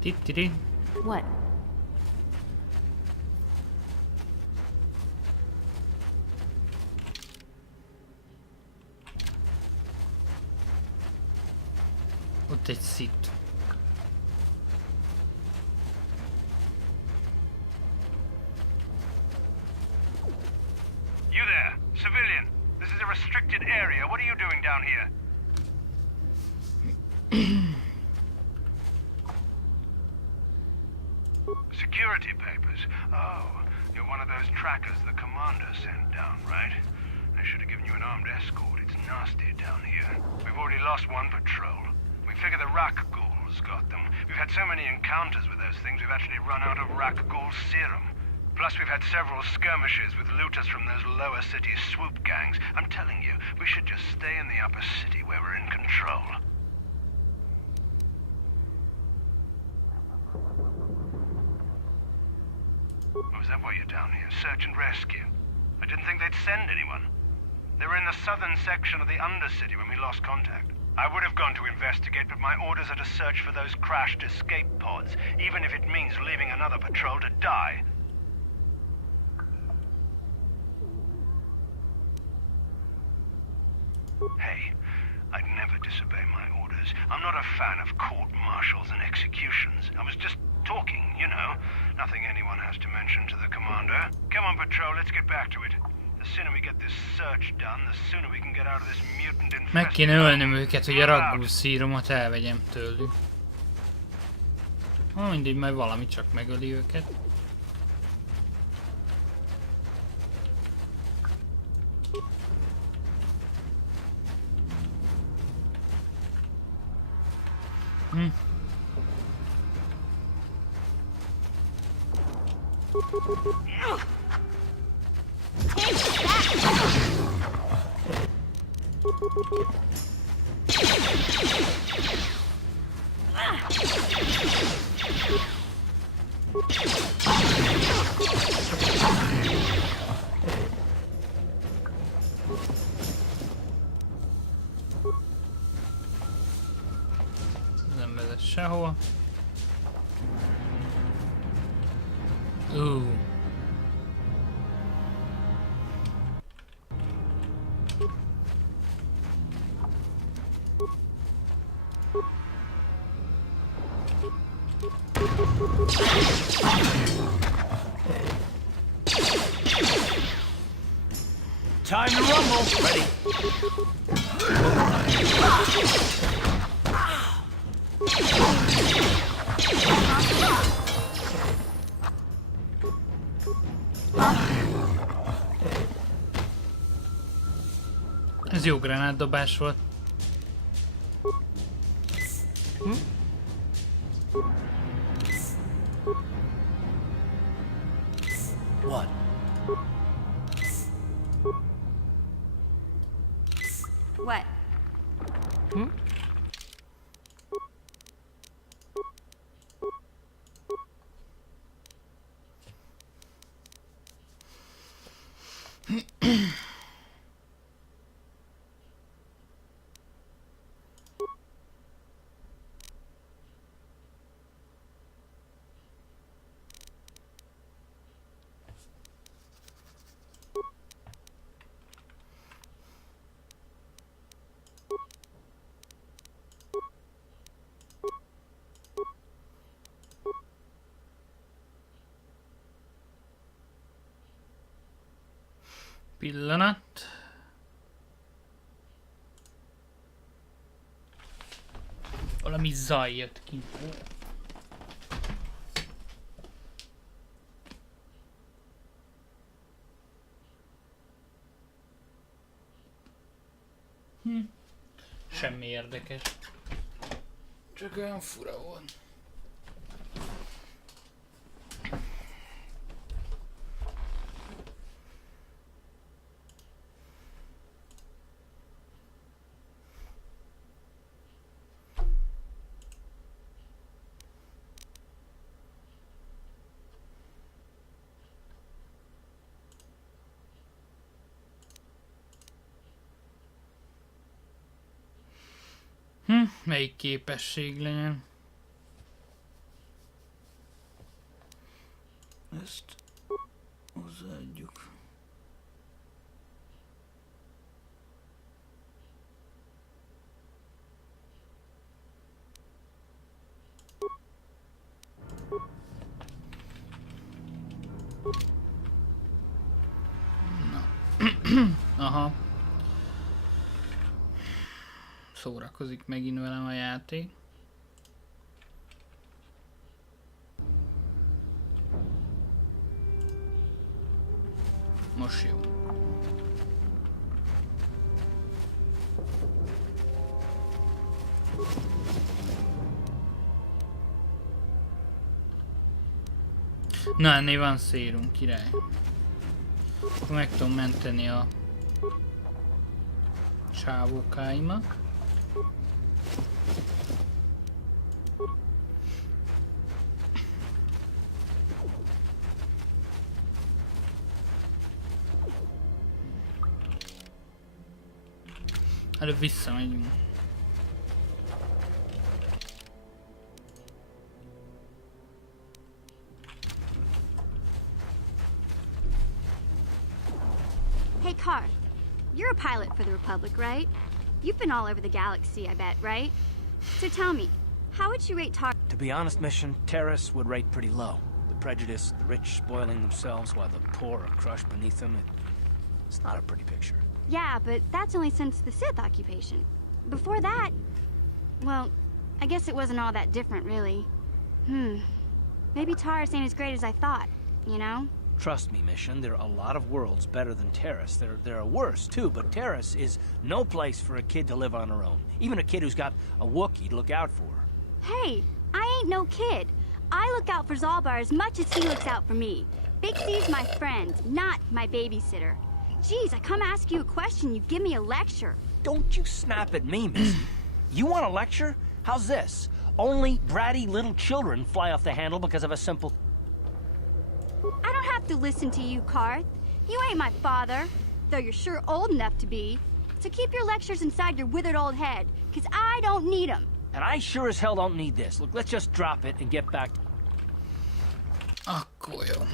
Tittiri. What? Ott egy szit. restricted area. What are you doing down here? Security papers. Oh, you're one of those trackers the commander sent down, right? They should have given you an armed escort. It's nasty down here. We've already lost one patrol. We figure the Rakghouls got them. We've had so many encounters with those things, we've actually run out of Rakghoul serum. Plus, we've had several skirmishes with looters from those lower city swoop gangs. I'm telling you, we should just stay in the upper city where we're in control. Oh, is that why you're down here? Search and rescue? I didn't think they'd send anyone. They were in the southern section of the Undercity when we lost contact. I would have gone to investigate, but my orders are to search for those crashed escape pods, even if it means leaving another patrol to die. Hey, I'd never disobey my orders. I'm not a fan of court-martials and executions. I was just talking, you know. Nothing anyone has to mention to the commander. Come on, patrol, let's get back to it. The sooner we get this search done, the sooner we can get out of this mutant infested. Meg kéne ölnöm őket, hogy a Rakghul szíromat elvegyem tőlük. Ha mindegy, majd valami csak megöli őket. Nem vezet sehova. Time to rumble! Ready. Ez jó gránátdobás volt. What? What? Pillanat. Valami zaj jött ki. Semmi érdekes. Csak olyan fura volt. Melyik képesség legyen? Ezt hozzáadjuk. Na. Aha. Szórakozik megint velem a játék. Most jó. Na, ennél van szérum, király. Akkor meg tudom menteni a csávókáimat. Előbb visszamegyünk. Hey, Karth. You're a pilot for the Republic, right? You've been all over the galaxy, I bet, right? So tell me, how would you rate Tar— To be honest, Mission, Terrace would rate pretty low. The prejudice, the rich spoiling themselves while the poor are crushed beneath them. It's not a pretty picture. Yeah, but that's only since the Sith occupation. Before that, well, I guess it wasn't all that different, really. Maybe Taurus ain't as great as I thought, you know? Trust me, Mission, there are a lot of worlds better than Terrace. There are worse, too, but Terrace is no place for a kid to live on her own. Even a kid who's got a Wookiee to look out for. Hey, I ain't no kid. I look out for Zalbar as much as he looks out for me. Big C's my friend, not my babysitter. Jeez, I come ask you a question, you give me a lecture. Don't you snap at me, Missy. You want a lecture? How's this? Only bratty little children fly off the handle because of a simple... I don't have to listen to you, Karth. You ain't my father, though you're sure old enough to be. So keep your lectures inside your withered old head, because I don't need them. And I sure as hell don't need this. Look, let's just drop it and get back... Akkor jó.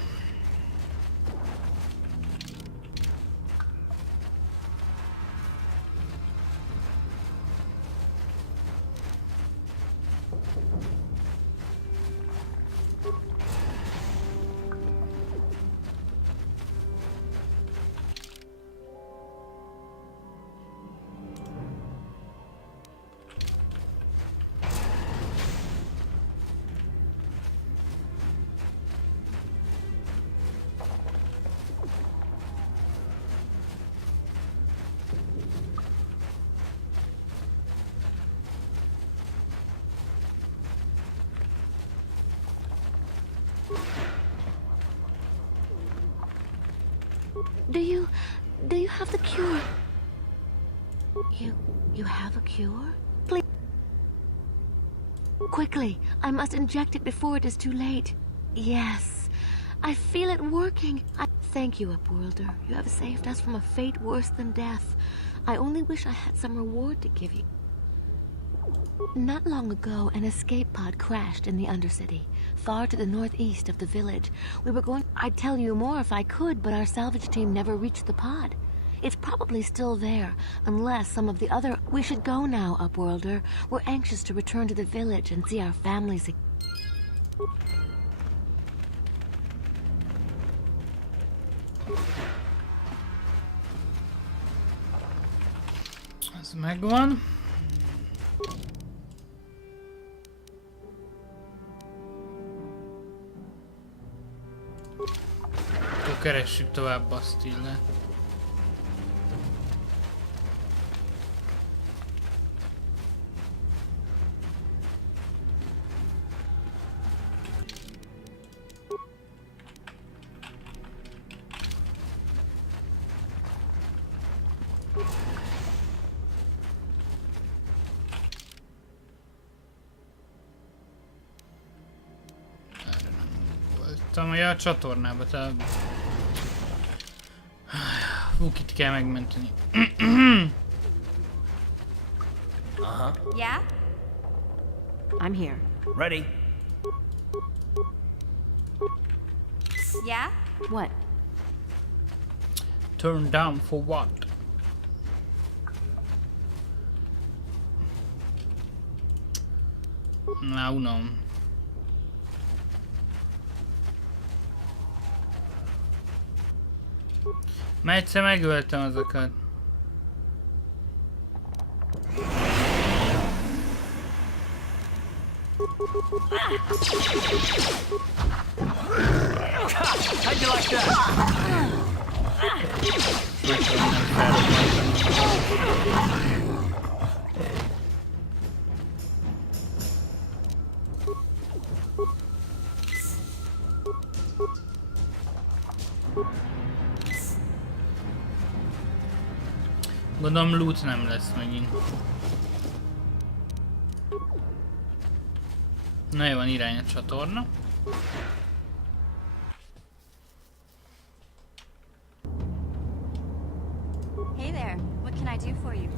Do you have the cure? You have a cure? Please. Quickly, I must inject it before it is too late. Yes, I feel it working. Thank you, Upworlder. You have saved us from a fate worse than death. I only wish I had some reward to give you. Not long ago, an escape pod crashed in the Undercity, far to the northeast of the village. We were going... I'd tell you more if I could, but our salvage team never reached the pod. It's probably still there, unless some of the other... We should go now, Upworlder. We're anxious to return to the village and see our families again. Ez megvan. Akkor keressük tovább Bastille. Ja, a csatornába, tehát... Wookiee-t kell megmenteni. Yeah? I'm here. Ready. Yeah? What? Turn down for what? Na, unom. Már egyszer megöltem azokat. How'd you like that? Gondolom loot nem lesz megint. Na jó, van, irány a csatorna. Hey there, what can I do for you?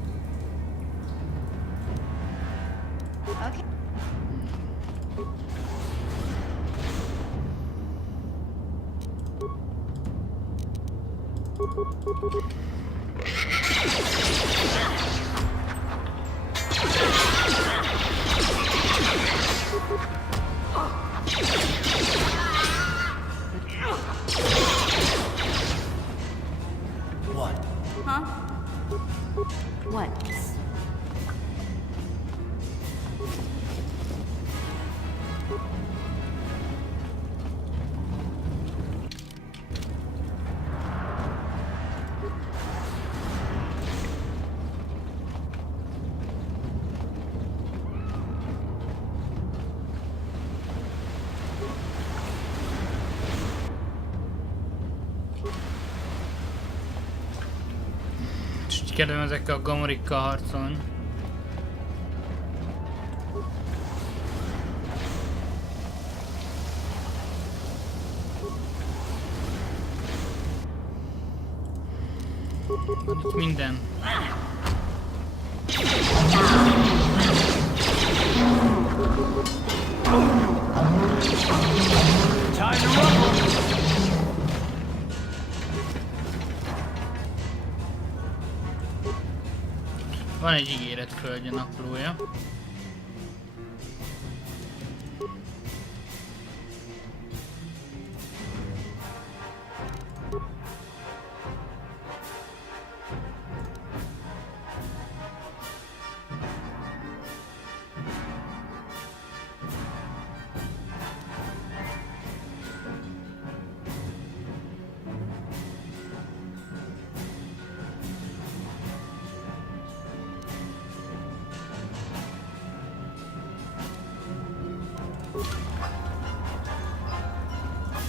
Okay. What? Huh? What? Kedvem ezekkel a gamorikkal harcolni. Van itt minden. Time to rumble! Van egy ígéret földje naplója.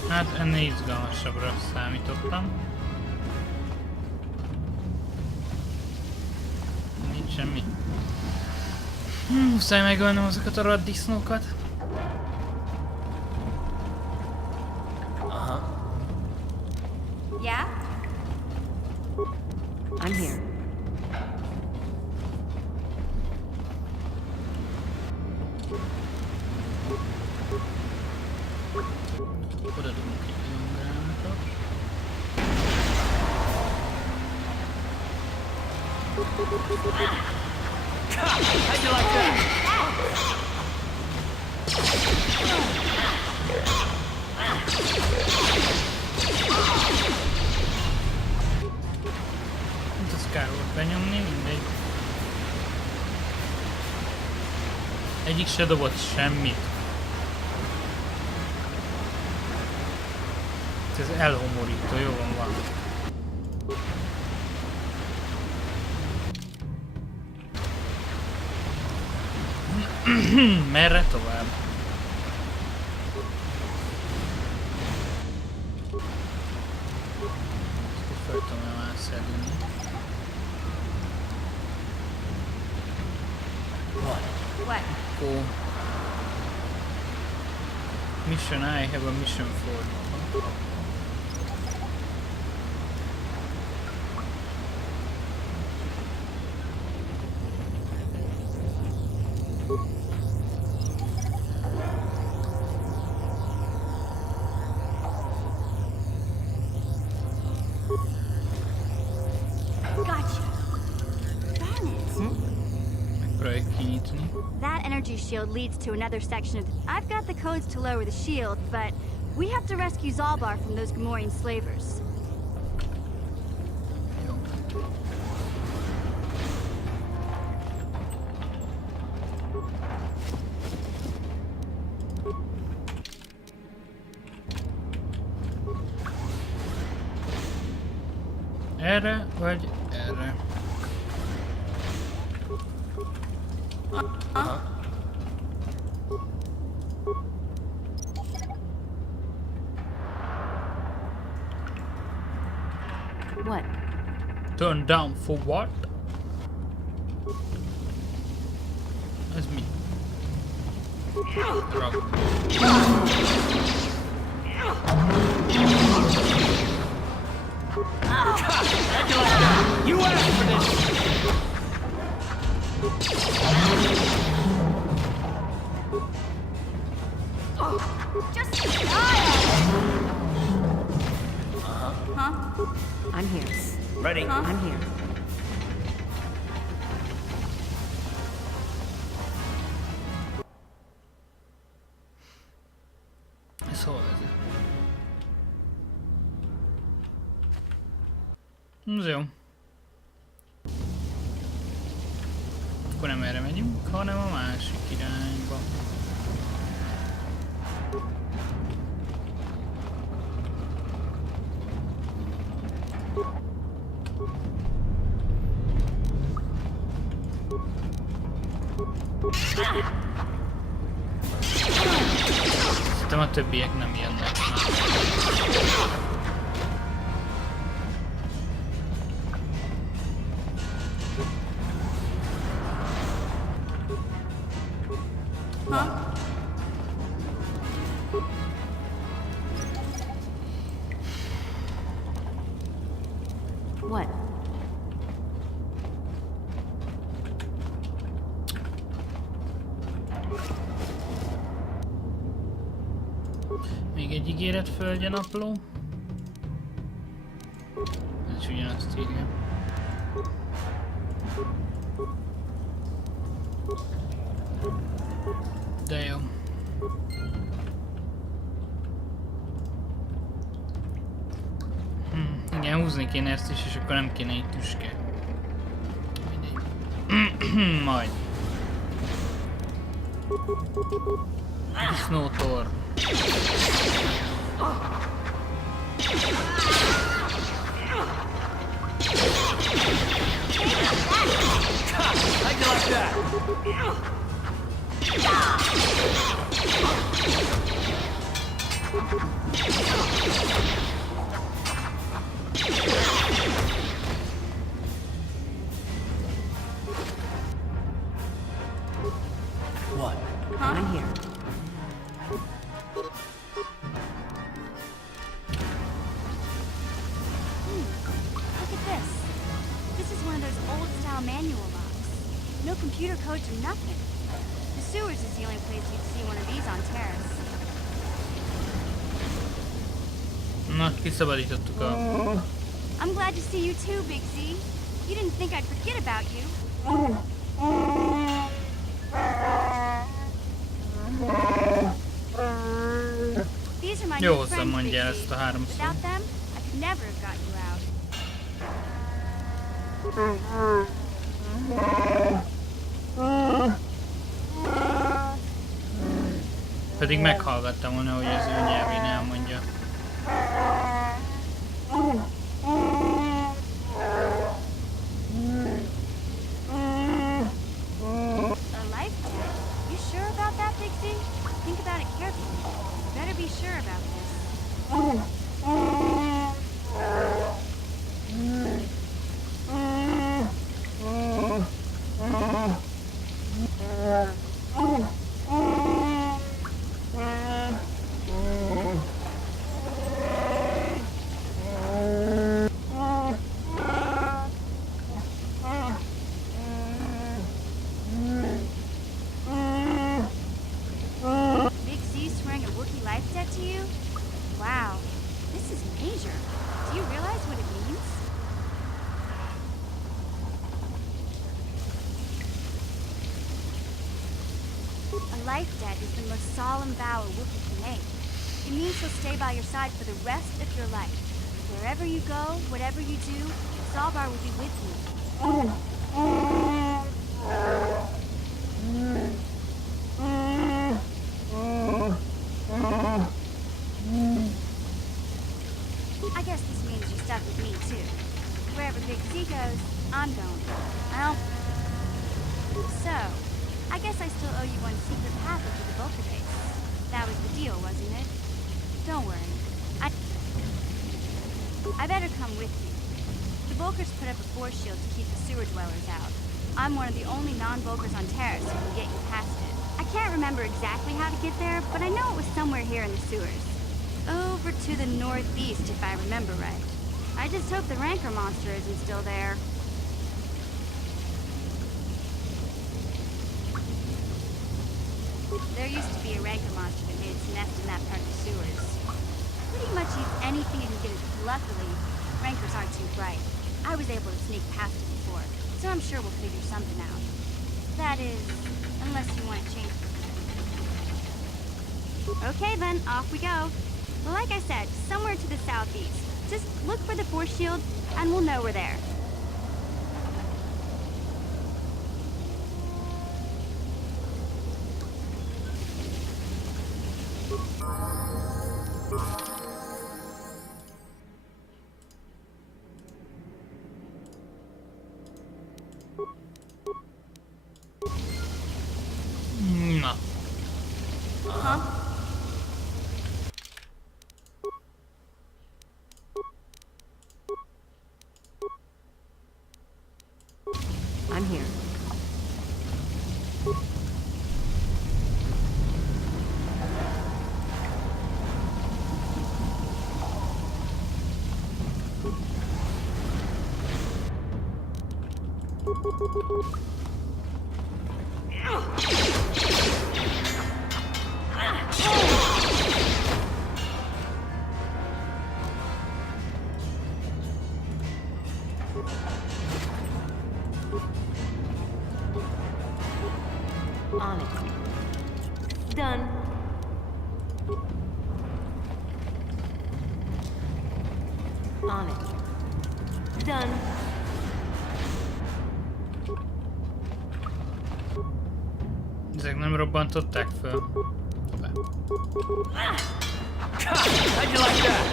Hát ennél izgalmasabbra számítottam. Nincs semmi. Muszáj megölnöm azokat a rohadt disznókat. Yeah? I'm here. Oda dobunk egy iongránatot. How'd you like that? Itt az kár volt benyomni, mindegy. Egyik se dobott semmit. Ez elhomorító, jó van. Merre tovább? Ezt föl tudom elszedni. What? Cool. Mission, I have a mission for you. That energy shield leads to another section of I've got the codes to lower the shield, but we have to rescue Zalbar from those Gamorrean slavers. Erre vagy erre? What? Turn down for what? Ez mi? Drag. You asked for this! Just die! Huh? I'm here. Ready? Huh? I'm here. Szóval ez. Ez jó. Akkor nem erre megyünk, hanem a másik irányba. Szerintem a többiek nem jönnek. What? Még egy ígéret földjenapló. Ez is ugyanazt írja. De jó. Igen, húzni kéne ezt is, és akkor nem kéne itt tüske. Mindegy. Majd. Disznótor. How'd you like that? What? I'm here. Look at this. This is one of those old-style manual locks. No computer codes or nothing. The sewers is the only place you'd see one of these on Terrace. Na, kiszabadítottuk a... I'm glad to see you too, Big Z. You didn't think I'd forget about you. These are my Jó new hozzá friends, mondja Big Z. ezt a háromszor. Without them, I could never have got you out. Pedig meghallgattam volna, hogy az ő nyelvén elmondja. A life jacket? You sure about that, Big Z? Think about it carefully. You better be sure about this. Big Z swearing a Wookiee life debt to you? Wow, this is major. Do you realize what it means? A life debt is the most solemn vow a Wookiee can make. It means he'll stay by your side for the rest of your life. Wherever you go, whatever you do, Zalbar will be with you. I guess this means you're stuck with me, too. wherever Big C goes, I'm going. So, I guess I still owe you one secret passage to the Vulcan base. That was the deal, wasn't it? Don't worry. I better come with you. The Vulkars put up a force shield to keep the sewer dwellers out. I'm one of the only non-Vulkars on Terrace who can get you past it. I can't remember exactly how to get there, but I know it was somewhere here in the sewers. Over to the northeast, if I remember right. I just hope the Rancor monster isn't still there. There used to be a Rancor monster that made its nest in that part of the sewers. Pretty much eats anything it can get. Luckily, Rancors aren't too bright. I was able to sneak past it before, so I'm sure we'll figure something out. That is, unless you want to change. Okay then, off we go. Well, like I said, somewhere to the southeast. Just look for the force shield, and we'll know we're there. Na. Huh? I'm here. On it. Done. On it. Done. Ezek nem robbantották föl. Be. How'd you like that?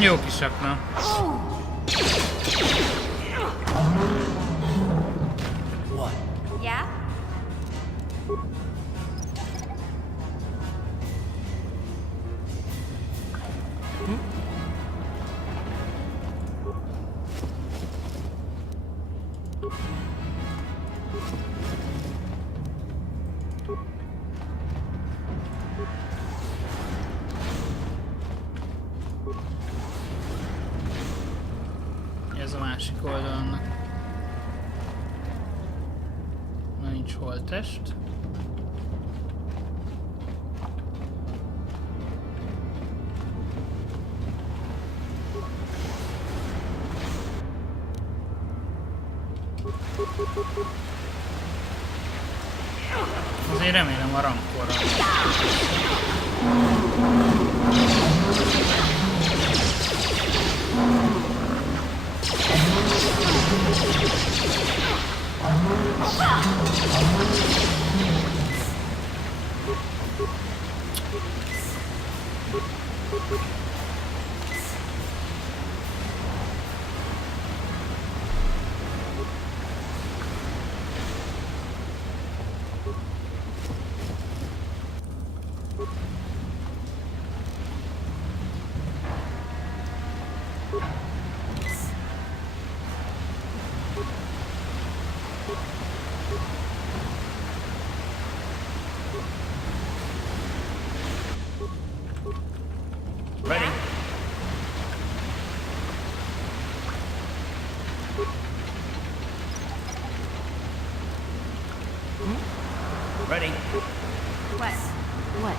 Jó kis akna. What? Yeah? Ez a másik oldalnak. Na, nincs holttest. Azért remélem a rankorra. Ready? Ready? What? What?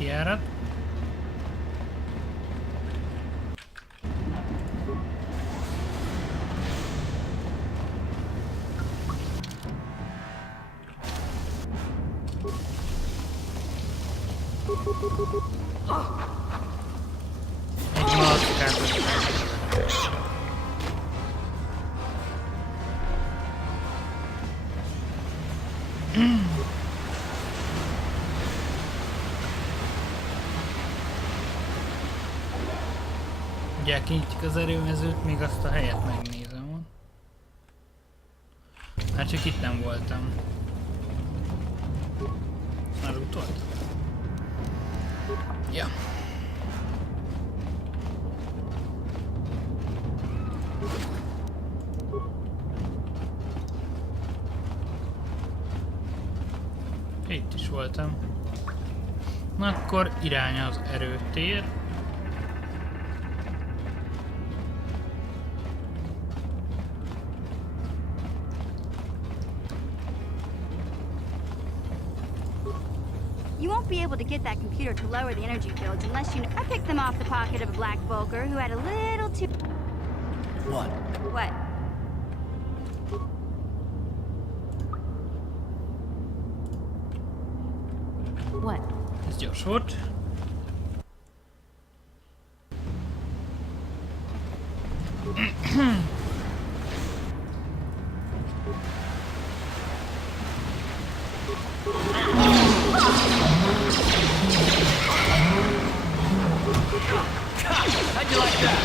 kijárat. Egy malackát öttem. Ugye kinyitjuk az erőmezőt, még azt a helyet megnézem. Hát csak itt nem voltam. Már utolt? Ja. Itt is voltam. Na akkor irány az erőtér. You won't be able to get that computer to lower the energy fields unless you... I picked them off the pocket of a black Vulgar who had a little too... What? What? What? Ez gyors volt. How'd you like that?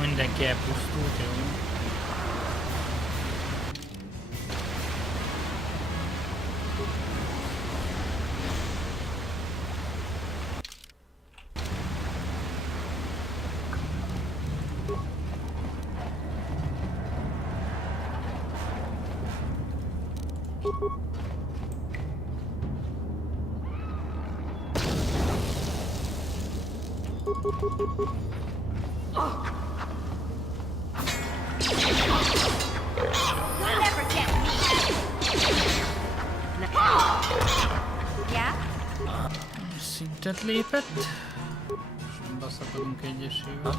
Mindenki elpusztult, jó. You'll never get me! Yeah? Szintet lépett. És beszakadunk egyesével.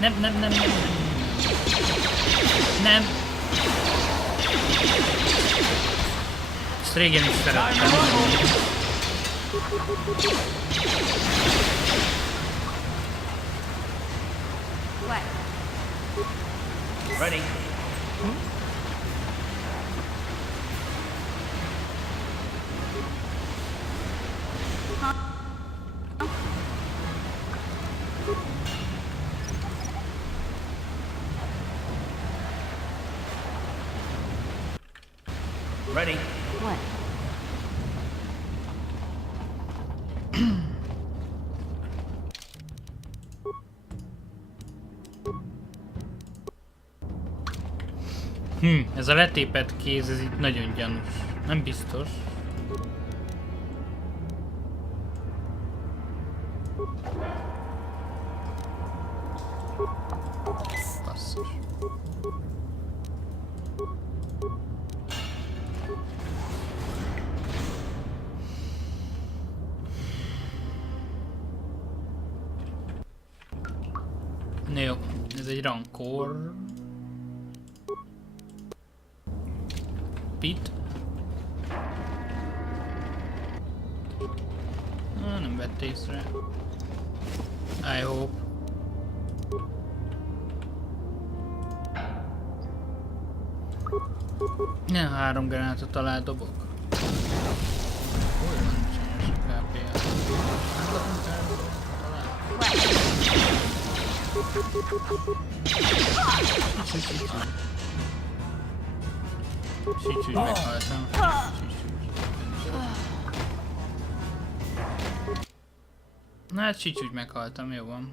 Nem. Nem. Ezt régen is szerettem. What? Ready? Ready? What? Ez a letépett kéz, ez itt nagyon gyanús. Nem biztos. Basszus. Na jó, ez egy rankor. Pit. Nem vett észre. I hope. Ne, 3 gránátot alá dobok. Hol van csinos a KPA? Sicsúgy meghaltam. Na hát sicsúgy meghaltam, jó van.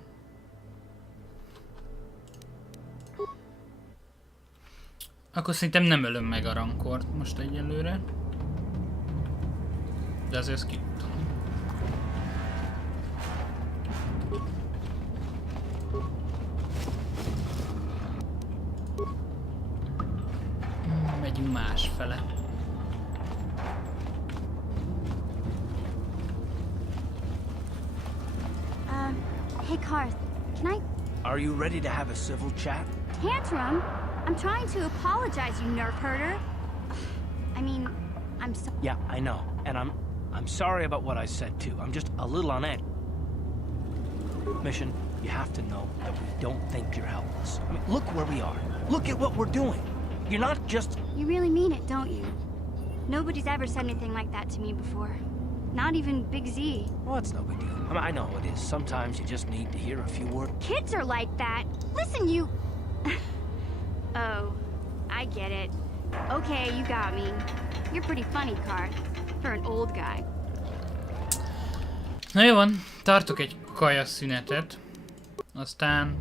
Akkor szerintem nem ölöm meg a rankort most egyelőre. De azért ezt kiutalom. Megyünk másfele. Hey Karth, can I... Are you ready to have a civil chat? Tantrum? I'm trying to apologize, you nerf herder. I mean, I'm so... Yeah, I know. And I'm sorry about what I said too. I'm just a little on edge. Mission, you have to know that we don't think you're helpless. I mean, look where we are. Look at what we're doing. You're not just... You really mean it, don't you? Nobody's ever said anything like that to me before. Not even Big Z. Well, it's no big deal. I mean, I know it is. Sometimes you just need to hear a few words. Kids are like that. Listen, you... Oh, I get it. Okay, you got me. You're pretty funny, Karth. For an old guy. Na jó van, tartok egy kaja szünetet. Aztán...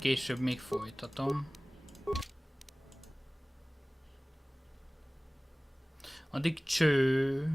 később még folytatom. Addig cső.